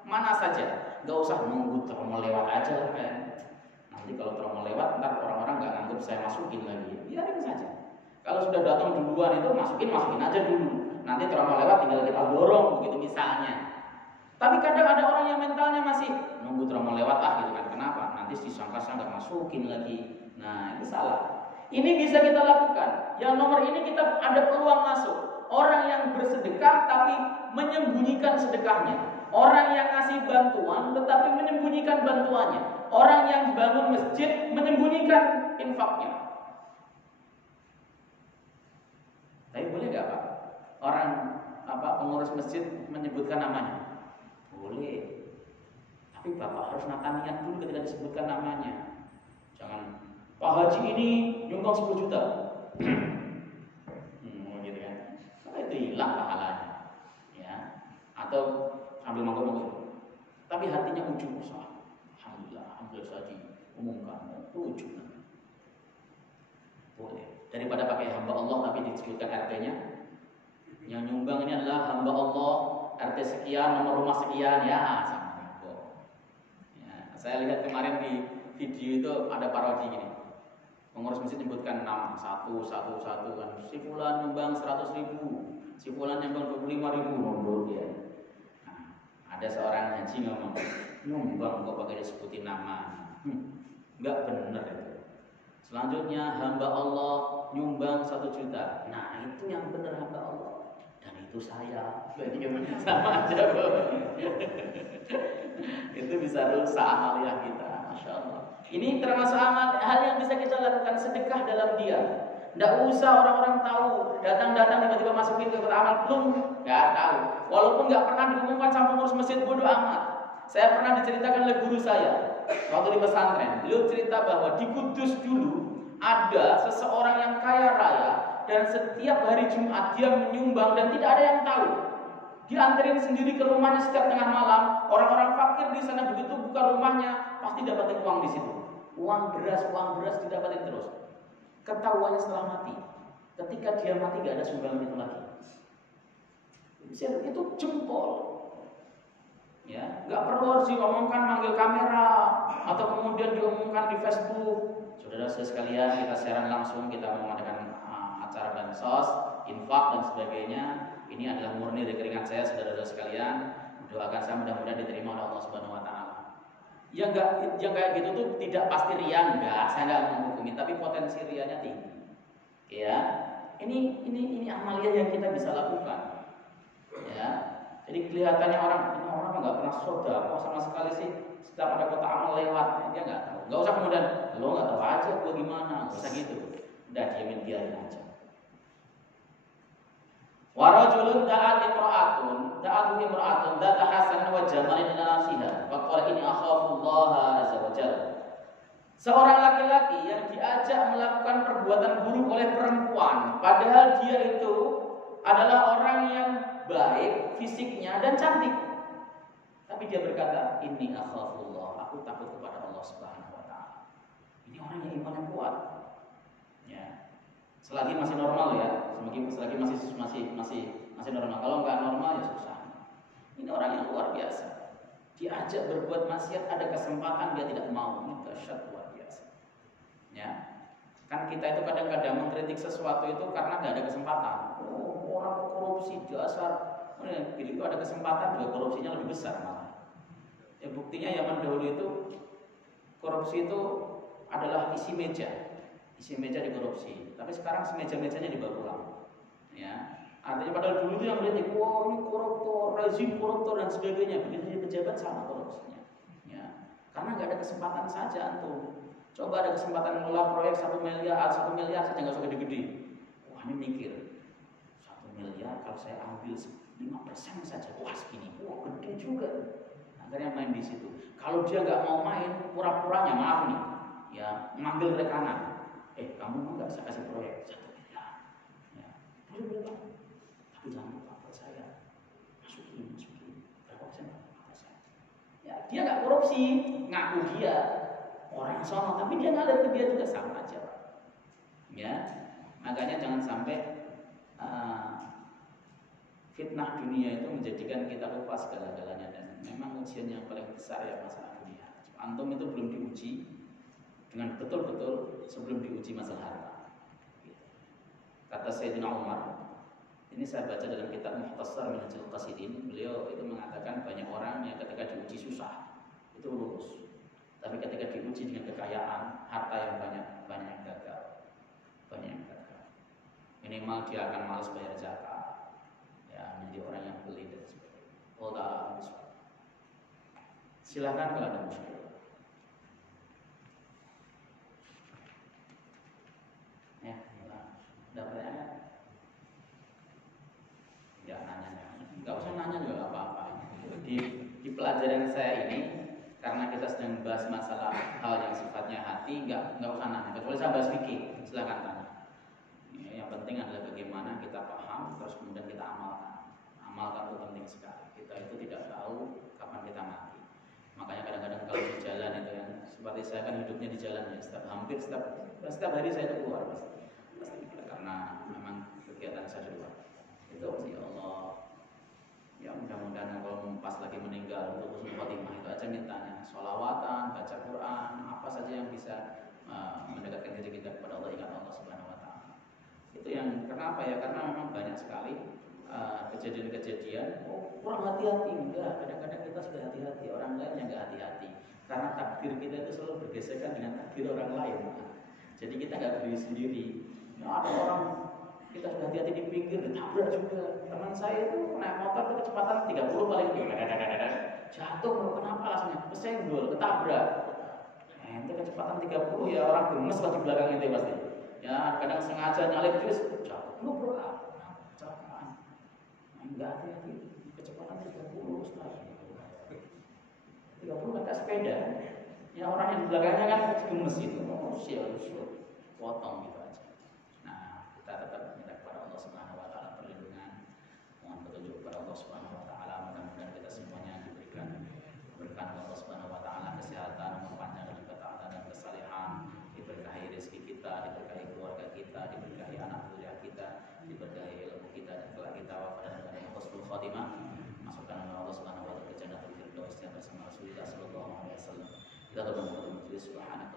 mana saja. Nggak usah nunggu tromol lewat aja kan. Nanti kalau tromol lewat, ntar orang-orang nggak nganggap saya masukin lagi. Biarin saja. Kalau sudah datang duluan itu masukin aja dulu. Nanti tromol lewat tinggal kita dorong begitu misalnya. Tapi kadang ada orang yang mentalnya masih nunggu tromol lewat gitu kan. Kenapa? Nanti disangka saya nggak masukin lagi. Nah, itu salah. Ini bisa kita lakukan. Yang nomor ini kita ada peluang masuk. Orang yang bersedekah tapi menyembunyikan sedekahnya. Orang yang ngasih bantuan tetapi menyembunyikan bantuannya. Orang yang bangun masjid menyembunyikan infaknya. Tapi boleh nggak Pak? Orang pengurus masjid menyebutkan namanya? Boleh. Tapi Bapak harus nata niat dulu ketika disebutkan namanya. Jangan, Pak Haji ini nyumbang 10 juta. Gitu kan. Karena itu hilang pahalanya. Ya. Atau ambil mangkok. Tapi hatinya ujub. Alhamdulillah saya diumumkan. Ujub. Boleh. Daripada pakai hamba Allah tapi disebutkan RT-nya. Yang nyumbang ini adalah hamba Allah, RT sekian, nomor rumah sekian, ya sama mangkok. Ya, saya lihat kemarin di video itu ada parodi gini. Pengurus masjid menyebutkan nama satu kan. Si fulan nyumbang 100.000, si fulan nyumbang 25.000, mundur dia. Nah, ada seorang haji ngomong, nyumbang kok pakai disebutin nama. Enggak benar itu. Selanjutnya hamba Allah nyumbang 1 juta. Nah, itu yang benar hamba Allah. Dan itu saya. Sama aja, itu bisa rusak amaliah kita. Masya Allah. Ini termasuk hal yang bisa kita lakukan, sedekah dalam diam. Tidak usah orang-orang tahu. Datang-datang tiba-tiba masukin ke amal, belum, nggak tahu. Walaupun nggak pernah diumumkan sama pengurus masjid, bodoh amat. Saya pernah diceritakan oleh guru saya waktu di pesantren. Beliau cerita bahwa di Kudus dulu ada seseorang yang kaya raya dan setiap hari Jumat dia menyumbang dan tidak ada yang tahu. Dianterin sendiri ke rumahnya setiap tengah malam. Orang-orang fakir di sana begitu buka rumahnya pasti dapatin uang di situ. Uang beras didapatin terus. Ketahuannya setelah mati. Ketika dia mati gak ada sumbangan itu lagi. Itu jempol. Ya, nggak perlu harus diomongkan manggil kamera atau kemudian diomongkan di Facebook. Saudara-saudara sekalian, kita siaran langsung, kita mengadakan acara bansos, infak dan sebagainya. Ini adalah murni dari keringat saya, saudara-saudara sekalian. Doakan saya mudah-mudahan diterima oleh Allah Subhanahu wa taala. Yang kayak gitu tuh tidak pasti riya, enggak, saya enggak menghukumi, tapi potensi riyanya tinggi. Ya. Ini amalia yang kita bisa lakukan. Ya. Jadi kelihatannya orang enggak pernah sedekah sama sekali sih. Setiap ada kota amal lewat, dia enggak tahu. Enggak usah kemudian lo enggak tahu aja gua gimana, enggak usah gitu. Udah diamin biarin aja. Warajulun da'atuhu imra'atun dzata hasanin wa jamalin nasiha. Wa qala inni akhafu Allah azza wa jalla. Seorang laki-laki yang diajak melakukan perbuatan buruk oleh perempuan, padahal dia itu adalah orang yang baik fisiknya dan cantik. Tapi dia berkata, "Inni akhafu Allah, aku takut kepada Allah Subhanahu wa taala." Ini orang yang imannya kuat. Ya. Selagi masih normal ya, selagi masih normal. Kalau nggak normal ya susah. Ini orang yang luar biasa. Diajak berbuat maksiat, ada kesempatan dia tidak mau. Ini dahsyat luar biasa. Ya, kan kita itu kadang-kadang mengkritik sesuatu itu karena nggak ada kesempatan. Oh, orang korupsi dasar. Bila itu ada kesempatan juga korupsinya lebih besar malah. Ya buktinya zaman dahulu itu korupsi itu adalah isi meja dikorupsi, tapi sekarang meja-mejanya dibawa pulang. Ya, artinya padahal dulu itu yang melihat, wah ini koruptor, rezim koruptor dan sebagainya. Begitu jadi pejabat sama korupsinya. Ya, karena nggak ada kesempatan saja antum. Coba ada kesempatan mengelola proyek 1 miliar saja nggak usah gede-gede. Wah ini mikir 1 miliar kalau saya ambil 5% saja, wah segini, wah gede juga. Akhirnya main di situ. Kalau dia nggak mau main, pura-puranya maaf nih, ya manggil rekanan. Kamu mau nggak saya kasih proyek 1 miliar? Ya, boleh Pak. Tapi jangan lupa buat saya. Masukin. Berapa persen Pak? Saya. Ya, dia nggak korupsi, ngaku dia orang sono, tapi dia ngalir ke dia juga sama aja Pak. Ya, makanya jangan sampai fitnah dunia itu menjadikan kita lupa segala-galanya, dan memang ujian yang paling besar ya masalah dunia. Antum itu belum diuji dengan betul-betul sebelum diuji masalah harta. Kata Sayyidina Umar, ini saya baca dalam kitab Mukhtasar Minhajul Qasidin, beliau itu mengatakan banyak orang yang ketika diuji susah itu lulus, tapi ketika diuji dengan kekayaan, harta yang banyak yang gagal. Minimal dia akan malas bayar zakat, ya menjadi orang yang beli dan sebagainya. Oh ta'ala, silakan kalau ada muskil. Di pelajaran saya ini, karena kita sedang membahas masalah hal yang sifatnya hati, nggak usah nanya. Kecuali saya bahas fikih, silakan tanya. Ya, yang penting adalah bagaimana kita paham, terus kemudian kita amalkan. Amalkan itu penting sekali. Kita itu tidak tahu kapan kita mati. Makanya kadang-kadang kalau di jalan itu yang seperti saya kan hidupnya di jalan ya, setiap hari saya itu keluar pasti karena memang kegiatan saya di luar. Itu ya Allah. Ya mudah-mudahan kalau pas lagi meninggal untuk husnul khotimah itu aja mintanya sholawatan, baca Quran, apa saja yang bisa mendekatkan diri kita kepada Allah, ingat Allah Subhanahu wa taala. Itu yang kenapa ya? Karena memang banyak sekali kejadian-kejadian kurang hati-hati. Enggak, kadang-kadang kita sudah hati-hati, orang lain yang enggak hati-hati. Karena takdir kita itu selalu bergesekan dengan takdir orang lain. Jadi kita enggak berdiri sendiri. Nah, ada orang kita sudah hati-hati di pinggir, ditabrak juga. Teman saya itu naik motor itu kecepatan 30 paling jatuh, kenapa alasannya? Kesenggol, ketabrak. Itu kecepatan 30 ya orang gemes pas di belakang itu pasti. Ya kadang sengaja nyalip terus jatuh, lu bro, kecelakaan. Enggak hati-hati, kecepatan 30 Ustaz. 30 pakai sepeda. Ya orang yang di belakangnya kan gemes itu, sial, potong gitu aja. Nah, kita tetap minta kepada Allah Subhanahu wa taala perlindungan, mohon petunjuk kepada Allah Subhanahu wa taala, mudah-mudahan kita semuanya diberikan keberkahan Allah Subhanahu wa taala, kesehatan, umur panjang dan juga ketaatan dan kesalehan, diberkahi rezeki kita, diberkahi keluarga kita, diberkahi anak zuriat kita, diberkahi ilmu kita, dan kelak kita wafat dengan husnul khotimah. Masukkan Allah Subhanahu wa taala ke jannatul firdaus bersama Rasulullah sallallahu alaihi wasallam. Kita berdoa untuk subhanallahi